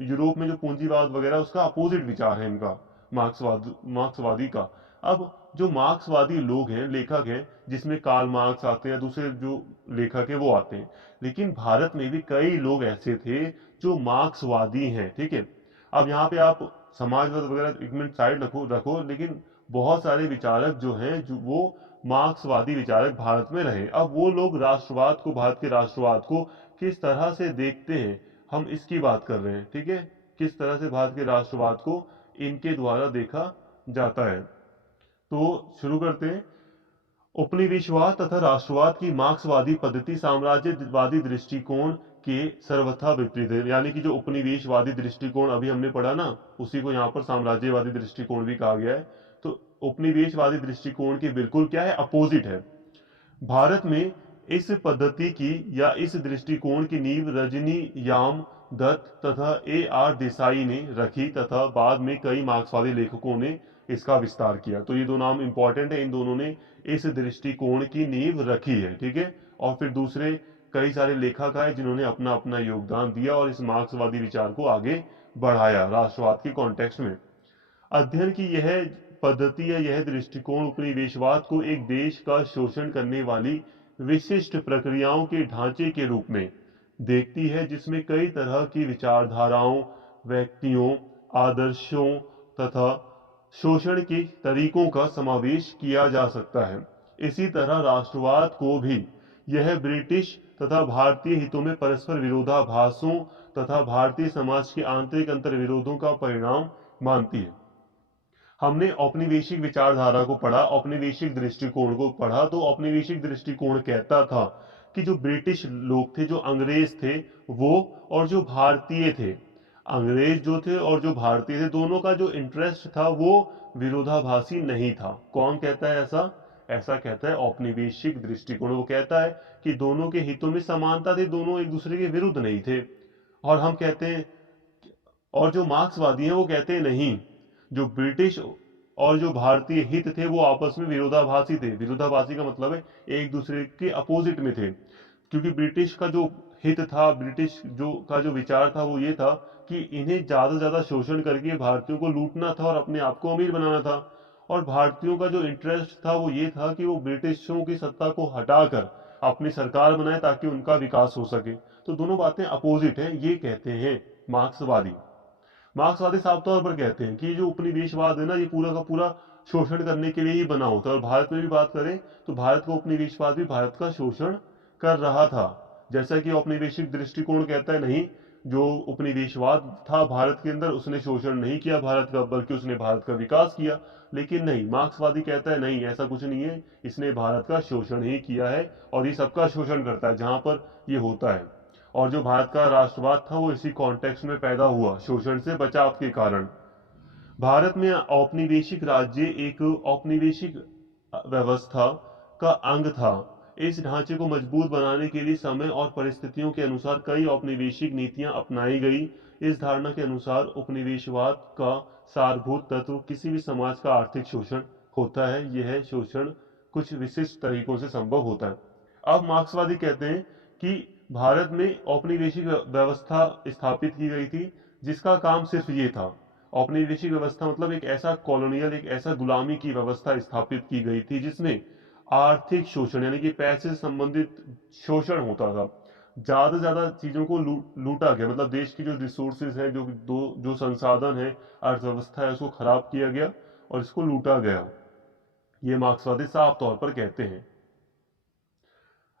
यूरोप में जो पूंजीवाद वगैरह उसका अपोजिट विचार है इनका, मार्क्सवादी का। अब जो मार्क्सवादी लोग हैं, लेखक हैं, जिसमें कार्ल मार्क्स आते हैं, दूसरे जो लेखक हैं वो आते हैं, लेकिन भारत में भी कई लोग ऐसे थे जो मार्क्सवादी हैं, ठीक है। अब यहाँ पे आप समाजवाद वगैरह एक मिनट साइड रखो रखो, लेकिन बहुत सारे विचारक जो हैं जो वो मार्क्सवादी विचारक भारत में रहे। अब वो लोग राष्ट्रवाद को, भारत के राष्ट्रवाद को किस तरह से देखते हैं, हम इसकी बात कर रहे हैं, ठीक है। किस तरह से भारत के राष्ट्रवाद को इनके द्वारा देखा जाता है। तो शुरू करते हैं। उपनिवेशवाद तथा राष्ट्रवाद की मार्क्सवादी पद्धति साम्राज्यवादी दृष्टिकोण के सर्वथा विपरीत है। यानी कि जो उपनिवेशवादी दृष्टिकोण अभी हमने पढ़ा ना, उसी को यहाँ पर साम्राज्यवादी दृष्टिकोण भी कहा गया है। तो उपनिवेशवादी दृष्टिकोण के बिल्कुल क्या है, अपोजिट है। भारत में इस पद्धति की या इस दृष्टिकोण की नींव रजनी याम दत्त तथा A.R. देसाई ने रखी, तथा बाद में कई मार्क्सवादी लेखकों ने इसका विस्तार किया। तो ये दो नाम इंपॉर्टेंट है, इन दोनों ने इस दृष्टिकोण की नींव रखी है, ठीक है। और फिर दूसरे कई सारे लेखक आए जिन्होंने अपना अपना योगदान दिया और इस मार्क्सवादी विचार को आगे बढ़ाया राष्ट्रवाद के कॉन्टेक्स्ट में। अध्ययन की यह पद्धति या यह दृष्टिकोण उपनिवेशवाद को एक देश का शोषण करने वाली विशिष्ट प्रक्रियाओं के ढांचे के रूप में देखती है, जिसमें कई तरह की विचारधाराओं, व्यक्तियों, आदर्शों तथा शोषण के तरीकों का समावेश किया जा सकता है। इसी तरह राष्ट्रवाद को भी यह ब्रिटिश तथा भारतीय हितों में परस्पर विरोधाभासों तथा भारतीय समाज के आंतरिक अंतर विरोधों का परिणाम मानती है। हमने औपनिवेशिक विचारधारा को पढ़ा, औपनिवेशिक दृष्टिकोण को पढ़ा। तो औपनिवेशिक दृष्टिकोण कहता था कि जो ब्रिटिश लोग थे, जो अंग्रेज थे, वो और जो भारतीय थे, अंग्रेज जो थे और जो भारतीय थे, दोनों का जो इंटरेस्ट था वो विरोधाभासी नहीं था। कौन कहता है ऐसा? ऐसा कहता है औपनिवेशिक दृष्टिकोण। वो कहता है कि दोनों के हितों में समानता थी, दोनों एक दूसरे के विरुद्ध नहीं थे। और हम कहते हैं, और जो मार्क्सवादी हैं वो कहते हैं नहीं, जो ब्रिटिश और जो भारतीय हित थे वो आपस में विरोधाभासी थे। विरोधाभासी का मतलब है एक दूसरे के अपोजिट में थे, क्योंकि ब्रिटिश का जो हित था, ब्रिटिश जो विचार था वो ये था कि इन्हें ज्यादा से ज्यादा शोषण करके भारतीयों को लूटना था और अपने आप को अमीर बनाना था। और भारतीयों का जो इंटरेस्ट था वो ये था कि वो ब्रिटिशों की सत्ता को हटाकर अपनी सरकार बनाए ताकि उनका विकास हो सके। तो दोनों बातें अपोजिट हैं, ये कहते हैं मार्क्सवादी। मार्क्सवादी साफ तौर पर कहते हैं कि जो उपनिवेशवाद है ना, ये पूरा का पूरा शोषण करने के लिए ही बना होता है। और भारत में भी बात करें तो भारत का उपनिवेशवाद भी भारत का शोषण कर रहा था। जैसा कि औपनिवेशिक दृष्टिकोण कहता है, नहीं, जो उपनिवेशवाद था भारत के अंदर उसने शोषण नहीं किया भारत का, बल्कि उसने भारत का विकास किया। लेकिन नहीं, मार्क्सवादी कहता है नहीं, ऐसा कुछ नहीं है, इसने भारत का शोषण ही किया है और ये सबका शोषण करता है जहां पर ये होता है। और जो भारत का राष्ट्रवाद था वो इसी कॉन्टेक्स्ट में पैदा हुआ, शोषण से बचाव के कारण। भारत में औपनिवेशिक राज्य एक औपनिवेशिक व्यवस्था का अंग था। इस ढांचे को मजबूत बनाने के लिए समय और परिस्थितियों के अनुसार कई औपनिवेशिक नीतियां अपनाई गई। इस धारणा के अनुसार उपनिवेशवाद का सारभूत तत्व किसी भी समाज का आर्थिक शोषण होता है। यह शोषण कुछ विशिष्ट तरीकों से संभव होता है। अब मार्क्सवादी कहते हैं कि भारत में औपनिवेशिक व्यवस्था स्थापित की गई थी जिसका काम सिर्फ ये था। औपनिवेशिक व्यवस्था मतलब एक ऐसा कॉलोनियल, एक ऐसा गुलामी की व्यवस्था स्थापित की गई थी जिसमें आर्थिक शोषण यानी कि पैसे से संबंधित शोषण होता था। ज्यादा से ज्यादा चीजों को लूटा गया, मतलब देश की जो रिसोर्सेज है, जो संसाधन है, अर्थव्यवस्था है, उसको खराब किया गया और इसको लूटा गया। ये मार्क्सवादी साफ तौर पर कहते हैं।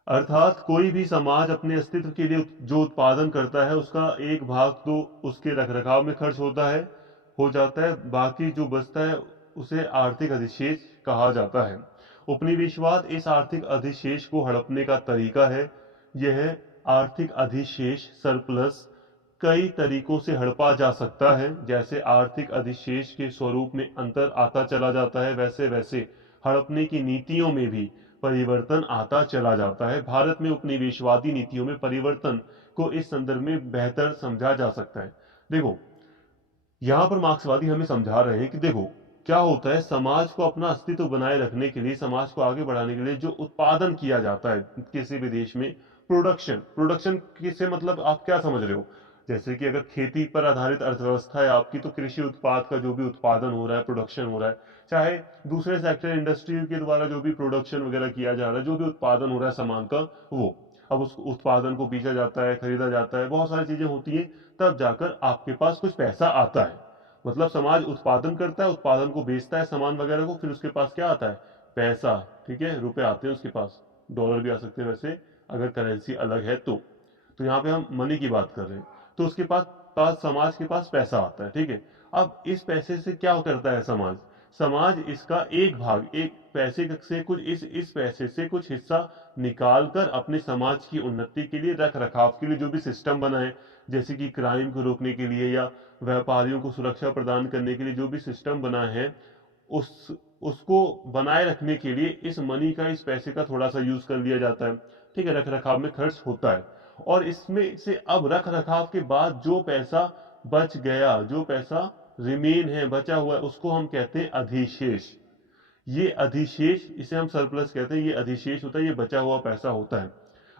अर्थात कोई भी समाज अपने अस्तित्व के लिए जो उत्पादन करता है उसका एक भाग तो उसके रखरखाव में खर्च हो जाता है, बाकी जो बचता है उसे आर्थिक अधिशेष कहा जाता है। उपनिवेशवाद इस आर्थिक अधिशेष को हड़पने का तरीका है। यह आर्थिक अधिशेष सरप्लस कई तरीकों से हड़पा जा सकता है। जैसे आर्थिक अधिशेष के स्वरूप में अंतर आता चला जाता है, वैसे वैसे हड़पने की नीतियों में भी परिवर्तन आता चला जाता है। भारत में उपनिवेशवादी नीतियों में परिवर्तन को इस संदर्भ में बेहतर समझा जा सकता है। देखो, यहां पर मार्क्सवादी हमें समझा रहे हैं कि देखो क्या होता है, समाज को अपना अस्तित्व बनाए रखने के लिए, समाज को आगे बढ़ाने के लिए जो उत्पादन किया जाता है किसी भी देश में, प्रोडक्शन प्रोडक्शन से मतलब आप क्या समझ रहे हो? जैसे कि अगर खेती पर आधारित अर्थव्यवस्था है आपकी, तो कृषि उत्पाद का जो भी उत्पादन हो रहा है, प्रोडक्शन हो रहा है, चाहे दूसरे सेक्टर इंडस्ट्री के द्वारा जो भी प्रोडक्शन वगैरह किया जा रहा है, जो भी उत्पादन हो रहा है सामान का, वो अब उस उत्पादन को बेचा जाता है, खरीदा जाता है, बहुत सारी चीजें होती है, तब जाकर आपके पास कुछ पैसा आता है। मतलब समाज उत्पादन करता है, उत्पादन को बेचता है, सामान वगैरह को, फिर उसके पास क्या आता है? पैसा। ठीक है, रुपए आते हैं उसके पास, डॉलर भी आ सकते हैं वैसे, अगर करेंसी अलग है तो यहाँ पे हम मनी की बात कर रहे हैं। तो उसके पास समाज के पास पैसा आता है। ठीक है, अब इस पैसे से क्या करता है समाज? समाज इसका एक भाग, एक पैसे से कुछ इस पैसे से कुछ हिस्सा निकाल कर अपने समाज की उन्नति के लिए, रख रखाव के लिए जो भी सिस्टम बनाए, जैसे कि क्राइम को रोकने के लिए या व्यापारियों को सुरक्षा प्रदान करने के लिए जो भी सिस्टम बना है, उस उसको बनाए रखने के लिए इस मनी का, इस पैसे का थोड़ा सा यूज कर लिया जाता है। ठीक है, रख रखाव में खर्च होता है। और इसमें से अब रख रखाव के बाद जो पैसा बच गया, जो पैसा रिमेन है, बचा हुआ है, उसको हम कहते हैं अधिशेष। ये अधिशेष, इसे हम सरप्लस कहते हैं, ये अधिशेष होता है, ये बचा हुआ पैसा होता है।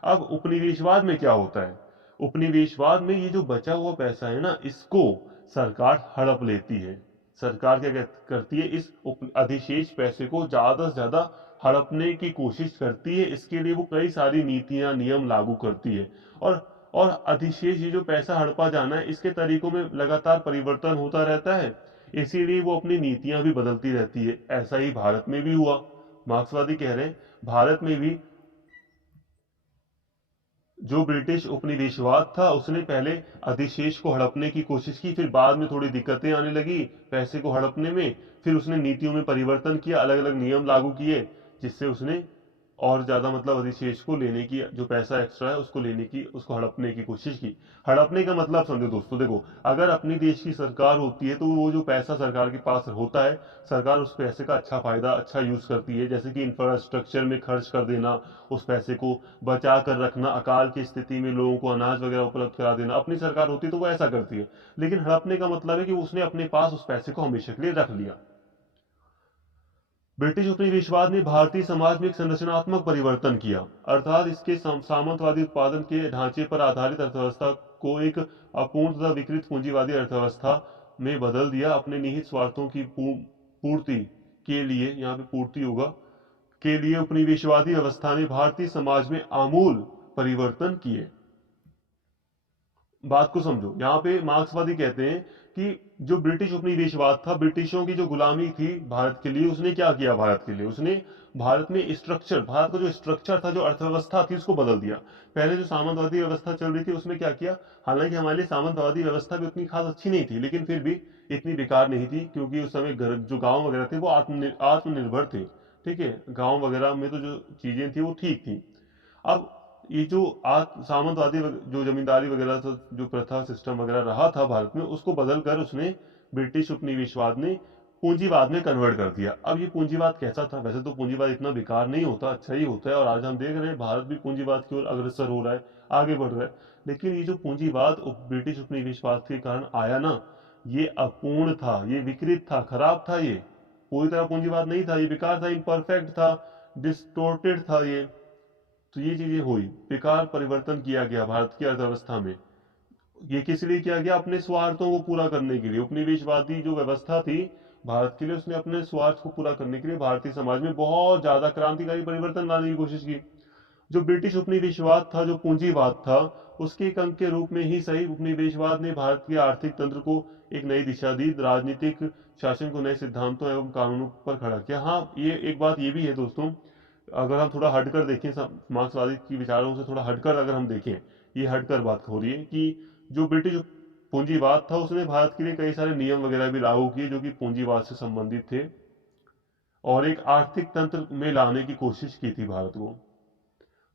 अब उपनिवेशवाद में क्या होता है? उपनिवेशवाद में ये जो बचा हुआ पैसा है ना, इसको सरकार हड़प लेती है। सरकार क्या करती है? इस अधिशेष पैसे को ज्यादा से ज्यादा हड़पने की कोशिश करती है। इसके लिए वो कई सारी नीतियां, नियम लागू करती है। और अधिशेष, ये जो पैसा हड़पा जाना है, इसके तरीकों में लगातार परिवर्तन होता रहता है, इसीलिए वो अपनी नीतियां भी बदलती रहती है। ऐसा ही भारत में भी हुआ। मार्क्सवादी कह रहे हैं भारत में भी जो ब्रिटिश उपनिवेशवाद था उसने पहले अधिशेष को हड़पने की कोशिश की, फिर बाद में थोड़ी दिक्कतें आने लगी पैसे को हड़पने में, फिर उसने नीतियों में परिवर्तन किया, अलग अलग नियम लागू किए, जिससे उसने और ज्यादा मतलब अधिशेष को लेने की, जो पैसा एक्स्ट्रा है उसको लेने की, उसको हड़पने की कोशिश की। हड़पने का मतलब समझो दोस्तों, देखो अगर अपनी देश की सरकार होती है तो वो जो पैसा सरकार के पास होता है, सरकार उस पैसे का अच्छा फायदा, अच्छा यूज करती है, जैसे कि इंफ्रास्ट्रक्चर में खर्च कर देना, उस पैसे को बचा कर रखना, अकाल की स्थिति में लोगों को अनाज वगैरह उपलब्ध करा देना। अपनी सरकार होती है तो वो ऐसा करती है। लेकिन हड़पने का मतलब है कि उसने अपने पास उस पैसे को हमेशा के लिए रख लिया। ब्रिटिश उपनिवेशवाद ने भारतीय समाज में एक संरचनात्मक परिवर्तन किया, अर्थात इसके सामंतवादी उत्पादन के ढांचे पर आधारित अर्थव्यवस्था को एक अपूर्ण तथा विकृत पूंजीवादी अर्थव्यवस्था में बदल दिया। अपने निहित स्वार्थों की पूर्ति के लिए, यहाँ पे पूर्ति होगा, के लिए उपनिवेशवादी व्यवस्था ने भारतीय समाज में आमूल परिवर्तन किए। बात को समझो, यहाँ पे मार्क्सवादी कहते हैं कि जो ब्रिटिश उपनिवेशवाद था, ब्रिटिशों की जो गुलामी थी भारत के लिए, उसने क्या किया? भारत के लिए उसने भारत में स्ट्रक्चर, भारत का जो स्ट्रक्चर था, जो अर्थव्यवस्था थी, उसको बदल दिया। पहले जो सामंतवादी व्यवस्था चल रही थी उसमें क्या किया? हालांकि हमारे लिए सामंतवादी व्यवस्था भी उतनी खास अच्छी नहीं थी, लेकिन फिर भी इतनी बेकार नहीं थी, क्योंकि उस समय जो गांव वगैरह थे वो आत्मनिर्भर थे। ठीक है, गांव वगैरह में तो जो चीजें थी वो ठीक थी। अब ये जो सामंतवादी जो जमींदारी वगैरह जो प्रथा सिस्टम वगैरह रहा था भारत में, उसको बदल कर उसने, ब्रिटिश उपनिवेशवाद ने पूंजीवाद में कन्वर्ट कर दिया। अब ये पूंजीवाद कैसा था? वैसे तो पूंजीवाद इतना बेकार नहीं होता, अच्छा ही होता है, और आज हम देख रहे हैं भारत भी पूंजीवाद की ओर अग्रसर हो रहा है, आगे बढ़ रहा है। लेकिन ये जो पूंजीवाद ब्रिटिश उपनिवेशवाद के कारण आया ना, ये अपूर्ण था, ये विकृत था, खराब था, ये पूरी तरह पूंजीवाद नहीं था, ये बेकार था, इम्परफेक्ट था, डिस्टोर्टेड था ये। तो ये चीजें हुई, बेकार परिवर्तन किया गया भारत की अर्थव्यवस्था में। ये किस लिए किया गया? अपने स्वार्थों को पूरा करने के लिए। उपनिवेशवादी जो व्यवस्था थी भारत के लिए, उसने अपने स्वार्थ को पूरा करने के लिए भारतीय समाज में बहुत ज्यादा क्रांतिकारी परिवर्तन लाने की कोशिश की। जो ब्रिटिश उपनिवेशवाद था, जो पूंजीवाद था, उसके एक अंग के रूप में ही सही उपनिवेशवाद ने भारत के आर्थिक तंत्र को एक नई दिशा दी, राजनीतिक शासन को नए सिद्धांतों एवं कानूनों पर खड़ा किया। हाँ, ये एक बात ये भी है दोस्तों, अगर हम थोड़ा हटकर देखें, मार्क्सवादी की विचारों से थोड़ा हटकर अगर हम देखें, ये हटकर बात हो रही है कि जो ब्रिटिश पूंजीवाद था उसने भारत के लिए कई सारे नियम वगैरह भी लागू किए जो कि पूंजीवाद से संबंधित थे, और एक आर्थिक तंत्र में लाने की कोशिश की थी भारत को।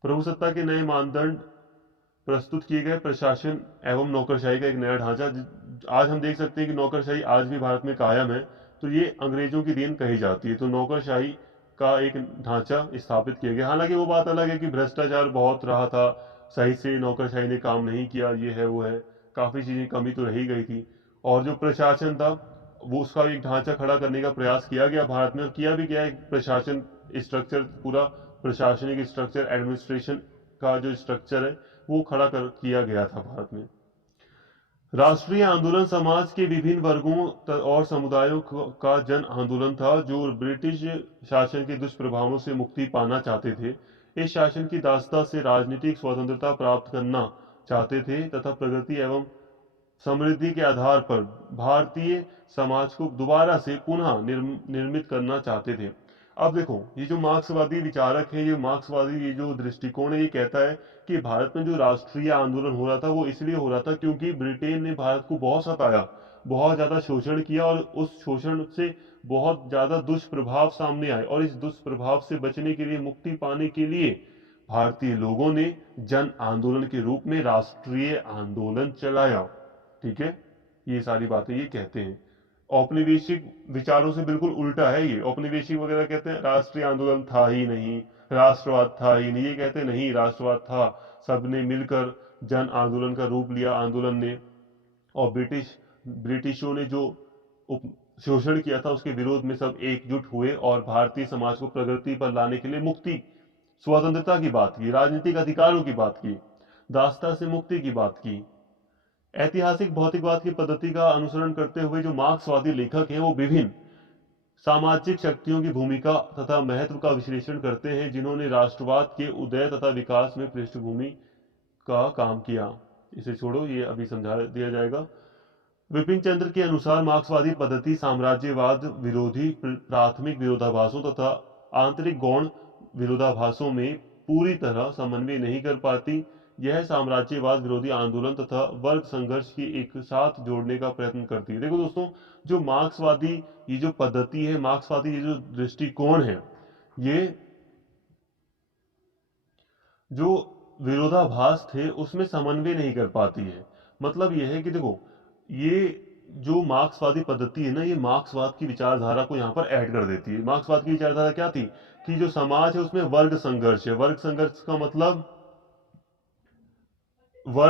प्रभुसत्ता के नए मानदंड प्रस्तुत किए गए, प्रशासन एवं नौकरशाही का एक नया ढांचा। आज हम देख सकते हैं कि नौकरशाही आज भी भारत में कायम है, तो ये अंग्रेजों की देन कही जाती है। तो नौकरशाही का एक ढांचा स्थापित किया गया। हालांकि वो बात अलग है कि भ्रष्टाचार बहुत रहा था, सही से नौकरशाही ने काम नहीं किया, ये है वो है, काफी चीजें कमी तो रही गई थी। और जो प्रशासन था, वो उसका एक ढांचा खड़ा करने का प्रयास किया गया भारत में, और किया भी गया। एक प्रशासन स्ट्रक्चर, पूरा प्रशासनिक स्ट्रक्चर, एडमिनिस्ट्रेशन का जो स्ट्रक्चर है वो खड़ा कर किया गया था भारत में। राष्ट्रीय आंदोलन समाज के विभिन्न वर्गों और समुदायों का जन आंदोलन था जो ब्रिटिश शासन के दुष्प्रभावों से मुक्ति पाना चाहते थे। इस शासन की दासता से राजनीतिक स्वतंत्रता प्राप्त करना चाहते थे तथा प्रगति एवं समृद्धि के आधार पर भारतीय समाज को दोबारा से पुनः निर्मित करना चाहते थे। अब देखो, ये जो मार्क्सवादी विचारक है, ये मार्क्सवादी ये जो दृष्टिकोण है, ये कहता है कि भारत में जो राष्ट्रीय आंदोलन हो रहा था वो इसलिए हो रहा था क्योंकि ब्रिटेन ने भारत को बहुत सताया, बहुत ज्यादा शोषण किया, और उस शोषण से बहुत ज्यादा दुष्प्रभाव सामने आए, और इस दुष्प्रभाव से बचने के लिए, मुक्ति पाने के लिए भारतीय लोगों ने जन आंदोलन के रूप में राष्ट्रीय आंदोलन चलाया। ठीक है, ये सारी बातें ये कहते हैं। औपनिवेशिक विचारों से बिल्कुल उल्टा है ये। औपनिवेशिक वगैरह कहते हैं राष्ट्रीय आंदोलन था ही नहीं, राष्ट्रवाद था ही नहीं। ये कहते हैं नहीं, राष्ट्रवाद था, सबने मिलकर जन आंदोलन का रूप लिया आंदोलन ने, और ब्रिटिशों ने जो शोषण किया था उसके विरोध में सब एकजुट हुए और भारतीय समाज को प्रगति पर लाने के लिए मुक्ति, स्वतंत्रता की बात की, राजनीतिक अधिकारों की बात की, दासता से मुक्ति की बात की। ऐतिहासिक भौतिकवाद की पद्धति का अनुसरण करते हुए जो मार्क्सवादी लेखक हैं वो विभिन्न सामाजिक शक्तियों की भूमिका तथा महत्व का विश्लेषण करते हैं जिन्होंने राष्ट्रवाद के उदय तथा विकास में पृष्ठभूमि का काम किया। इसे छोड़ो, ये अभी समझा दिया जाएगा। विपिन चंद्र के अनुसार मार्क्सवादी पद्धति साम्राज्यवाद विरोधी प्राथमिक विरोधाभासों तथा आंतरिक गौण विरोधाभासों में पूरी तरह समन्वय नहीं कर पाती। यह साम्राज्यवाद विरोधी आंदोलन तथा वर्ग संघर्ष की एक साथ जोड़ने का प्रयत्न करती है। देखो दोस्तों, जो मार्क्सवादी ये जो पद्धति है, मार्क्सवादी ये जो दृष्टिकोण है, ये जो विरोधाभास थे उसमें समन्वय नहीं कर पाती है। मतलब यह है कि देखो, ये जो मार्क्सवादी पद्धति है ना, ये मार्क्सवाद की विचारधारा को यहाँ पर ऐड कर देती है। मार्क्सवाद की विचारधारा क्या थी कि जो समाज है उसमें वर्ग संघर्ष है। वर्ग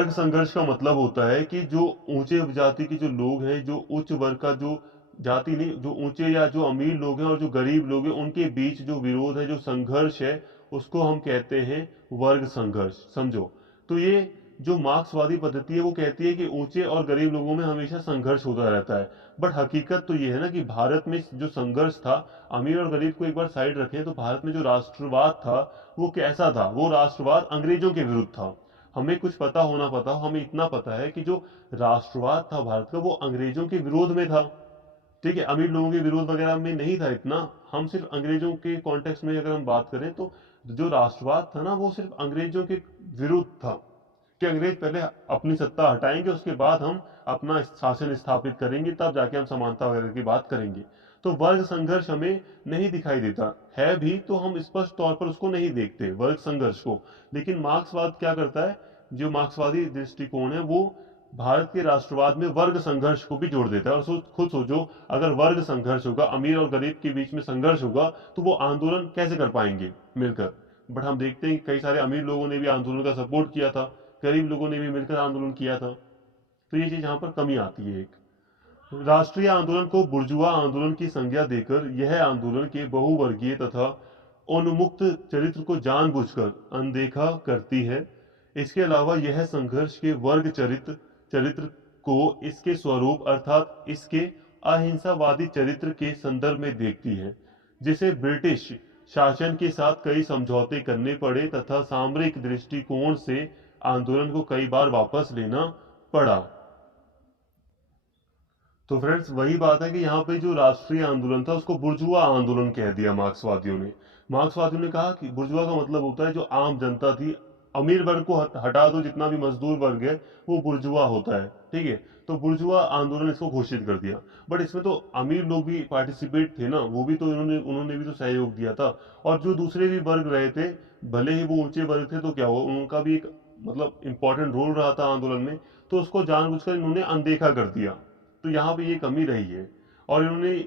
संघर्ष का मतलब होता है कि जो ऊंचे जाति के जो लोग हैं, जो उच्च वर्ग का जो जाति नहीं, जो ऊंचे या जो अमीर लोग हैं और जो गरीब लोग हैं, उनके बीच जो विरोध है, जो संघर्ष है, उसको हम कहते हैं वर्ग संघर्ष। समझो, तो ये जो मार्क्सवादी पद्धति है वो कहती है कि ऊंचे और गरीब लोगों में हमेशा संघर्ष होता रहता है। बट हकीकत तो ये है ना कि भारत में जो संघर्ष था, अमीर और गरीब को एक बार साइड रखें, तो भारत में जो राष्ट्रवाद था वो कैसा था? वो राष्ट्रवाद अंग्रेजों के विरुद्ध था। हमें कुछ पता होना पता, हमें इतना पता है कि जो राष्ट्रवाद था भारत का वो अंग्रेजों के विरोध में था। ठीक है, अमीर लोगों के विरोध वगैरह में नहीं था इतना। हम सिर्फ अंग्रेजों के कॉन्टेक्स्ट में अगर हम बात करें तो जो राष्ट्रवाद था ना वो सिर्फ अंग्रेजों के विरुद्ध था, कि अंग्रेज पहले अपनी सत्ता हटाएंगे, उसके बाद हम अपना शासन स्थापित करेंगे, तब जाके हम समानता वगैरह की बात करेंगे। तो वर्ग संघर्ष हमें नहीं दिखाई देता है भी, तो हम स्पष्ट तौर पर उसको नहीं देखते वर्ग संघर्ष को। लेकिन मार्क्सवाद क्या करता है, जो मार्क्सवादी दृष्टिकोण है वो भारत के राष्ट्रवाद में वर्ग संघर्ष को भी जोड़ देता है। और खुद सोचो, अगर वर्ग संघर्ष होगा, अमीर और गरीब के बीच में संघर्ष होगा, तो वो आंदोलन कैसे कर पाएंगे मिलकर। बट हम देखते हैं कि कई सारे अमीर लोगों ने भी आंदोलन का सपोर्ट किया था, गरीब लोगों ने भी मिलकर आंदोलन किया था। तो ये चीज यहाँ पर कमी आती है एक। राष्ट्रीय आंदोलन को बुर्जुआ आंदोलन की संज्ञा देकर यह आंदोलन के बहुवर्गीय तथा उन्मुक्त चरित्र को जानबूझकर अनदेखा करती है। इसके अलावा यह संघर्ष के वर्ग चरित्र चरित्र को इसके स्वरूप अर्थात इसके अहिंसावादी चरित्र के संदर्भ में देखती है, जिसे ब्रिटिश शासन के साथ कई समझौते करने पड़े तथा सामरिक दृष्टिकोण से आंदोलन को कई बार वापस लेना पड़ा। तो फ्रेंड्स, वही बात है कि यहाँ पे जो राष्ट्रीय आंदोलन था उसको बुर्जुआ आंदोलन कह दिया मार्क्सवादियों ने। मार्क्सवादियों ने कहा कि बुर्जुआ का मतलब होता है जो आम जनता थी, अमीर वर्ग को हटा दो, जितना भी मजदूर वर्ग है वो बुर्जुआ होता है, ठीक है। तो बुर्जुआ आंदोलन इसको घोषित कर दिया। बट इसमें तो अमीर लोग भी पार्टिसिपेट थे ना, वो भी तो उन्होंने उन्होंने भी तो सहयोग दिया था। और जो दूसरे भी वर्ग रहे थे, भले ही वो ऊंचे वर्ग थे, तो क्या हुआ, उनका भी एक मतलब इंपॉर्टेंट रोल रहा था आंदोलन में, तो उसको जानबूझकर इन्होंने अनदेखा कर दिया। तो यहाँ पे ये कमी रही है। और इन्होंने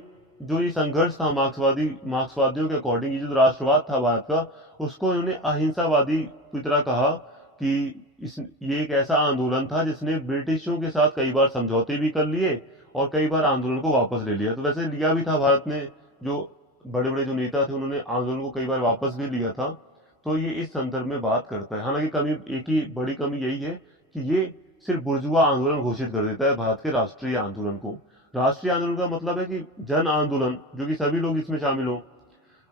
जो ये संघर्ष था मार्क्सवादियों के अकॉर्डिंग, ये जो राष्ट्रवाद था भारत का, उसको इन्होंने अहिंसावादी की तरह कहा कि ये एक ऐसा आंदोलन था जिसने ब्रिटिशों के साथ कई बार समझौते भी कर लिए और कई बार आंदोलन को वापस ले लिया। तो वैसे लिया भी था भारत ने, जो बड़े बड़े जो नेता थे उन्होंने आंदोलन को कई बार वापस भी लिया था। तो ये इस संदर्भ में बात करता है। हालांकि कमी, एक ही बड़ी कमी यही है कि ये सिर्फ बुर्जुआ आंदोलन घोषित कर देता है भारत के राष्ट्रीय आंदोलन को। राष्ट्रीय आंदोलन का मतलब है कि जन आंदोलन, जो कि सभी लोग इसमें शामिल हो।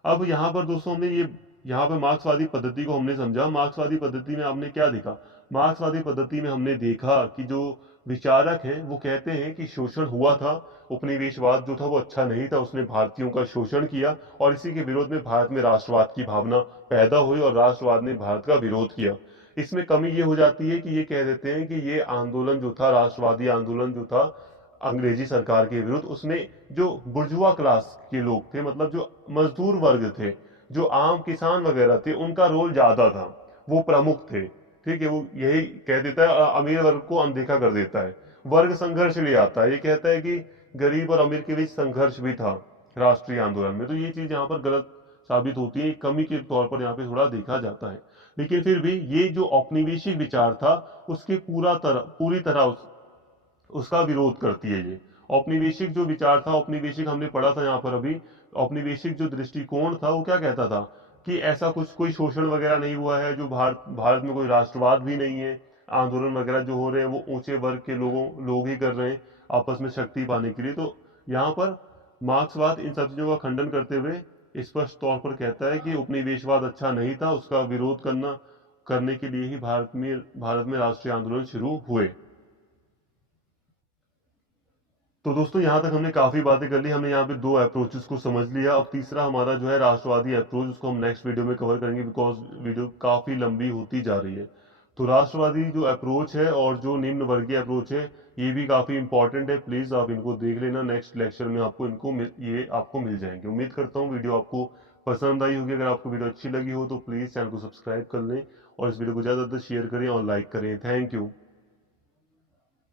अब यहाँ पर दोस्तों हमने ये, यहाँ पे मार्क्सवादी पद्धति को हमने समझा। मार्क्सवादी पद्धति में हमने क्या देखा, मार्क्सवादी पद्धति में हमने देखा कि जो विचारक हैं वो कहते हैं कि शोषण हुआ था, उपनिवेशवाद जो था वो अच्छा नहीं था, उसने भारतीयों का शोषण किया और इसी के विरोध में भारत में राष्ट्रवाद की भावना पैदा हुई और राष्ट्रवाद ने भारत का विरोध किया। इसमें कमी ये हो जाती है कि ये कह देते हैं कि ये आंदोलन जो था, राष्ट्रवादी आंदोलन जो था अंग्रेजी सरकार के विरुद्ध, उसमें जो बुर्जुआ क्लास के लोग थे, मतलब जो मजदूर वर्ग थे, जो आम किसान वगैरह थे, उनका रोल ज्यादा था, वो प्रमुख थे, ठीक है। वो यही कह देता है, अमीर वर्ग को अनदेखा कर देता है, वर्ग संघर्ष ले आता है। ये कहता है कि गरीब और अमीर के बीच संघर्ष भी था राष्ट्रीय आंदोलन में। तो ये चीज यहाँ पर गलत साबित होती है, कमी के तौर पर यहाँ पे थोड़ा देखा जाता है। लेकिन फिर भी ये जो औपनिवेशिक विचार था उसके पूरी तरह उसका विरोध करती है ये। औपनिवेशिक जो विचार था, औपनिवेशिक हमने पढ़ा था यहाँ पर अभी, औपनिवेशिक जो दृष्टिकोण था वो क्या कहता था कि ऐसा कुछ कोई शोषण वगैरह नहीं हुआ है, जो भारत में कोई राष्ट्रवाद भी नहीं है, आंदोलन वगैरह जो हो रहे हैं वो ऊंचे वर्ग के लोग ही कर रहे हैं आपस में शक्ति पाने के लिए। तो यहाँ पर मार्क्सवाद इन सब चीजों का खंडन करते हुए स्पष्ट तौर पर कहता है कि उपनिवेशवाद अच्छा नहीं था, उसका विरोध करने के लिए ही भारत में राष्ट्रीय आंदोलन शुरू हुए। तो दोस्तों, यहाँ तक हमने काफी बातें कर ली। हमने यहाँ पे दो अप्रोचेस को समझ लिया। अब तीसरा हमारा जो है राष्ट्रवादी अप्रोच, उसको हम नेक्स्ट वीडियो में कवर करेंगे, बिकॉज वीडियो काफी लंबी होती जा रही है। तो राष्ट्रवादी जो अप्रोच है और जो निम्न वर्गीय अप्रोच है, ये भी काफी इंपॉर्टेंट है। प्लीज आप इनको देख लेना, नेक्स्ट लेक्चर में आपको ये आपको मिल जाएंगे। उम्मीद करता हूँ वीडियो आपको पसंद आई होगी। अगर आपको वीडियो अच्छी लगी हो तो प्लीज चैनल को सब्सक्राइब कर लें और इस वीडियो को ज्यादा से ज्यादा शेयर करें और लाइक करें। Thank you.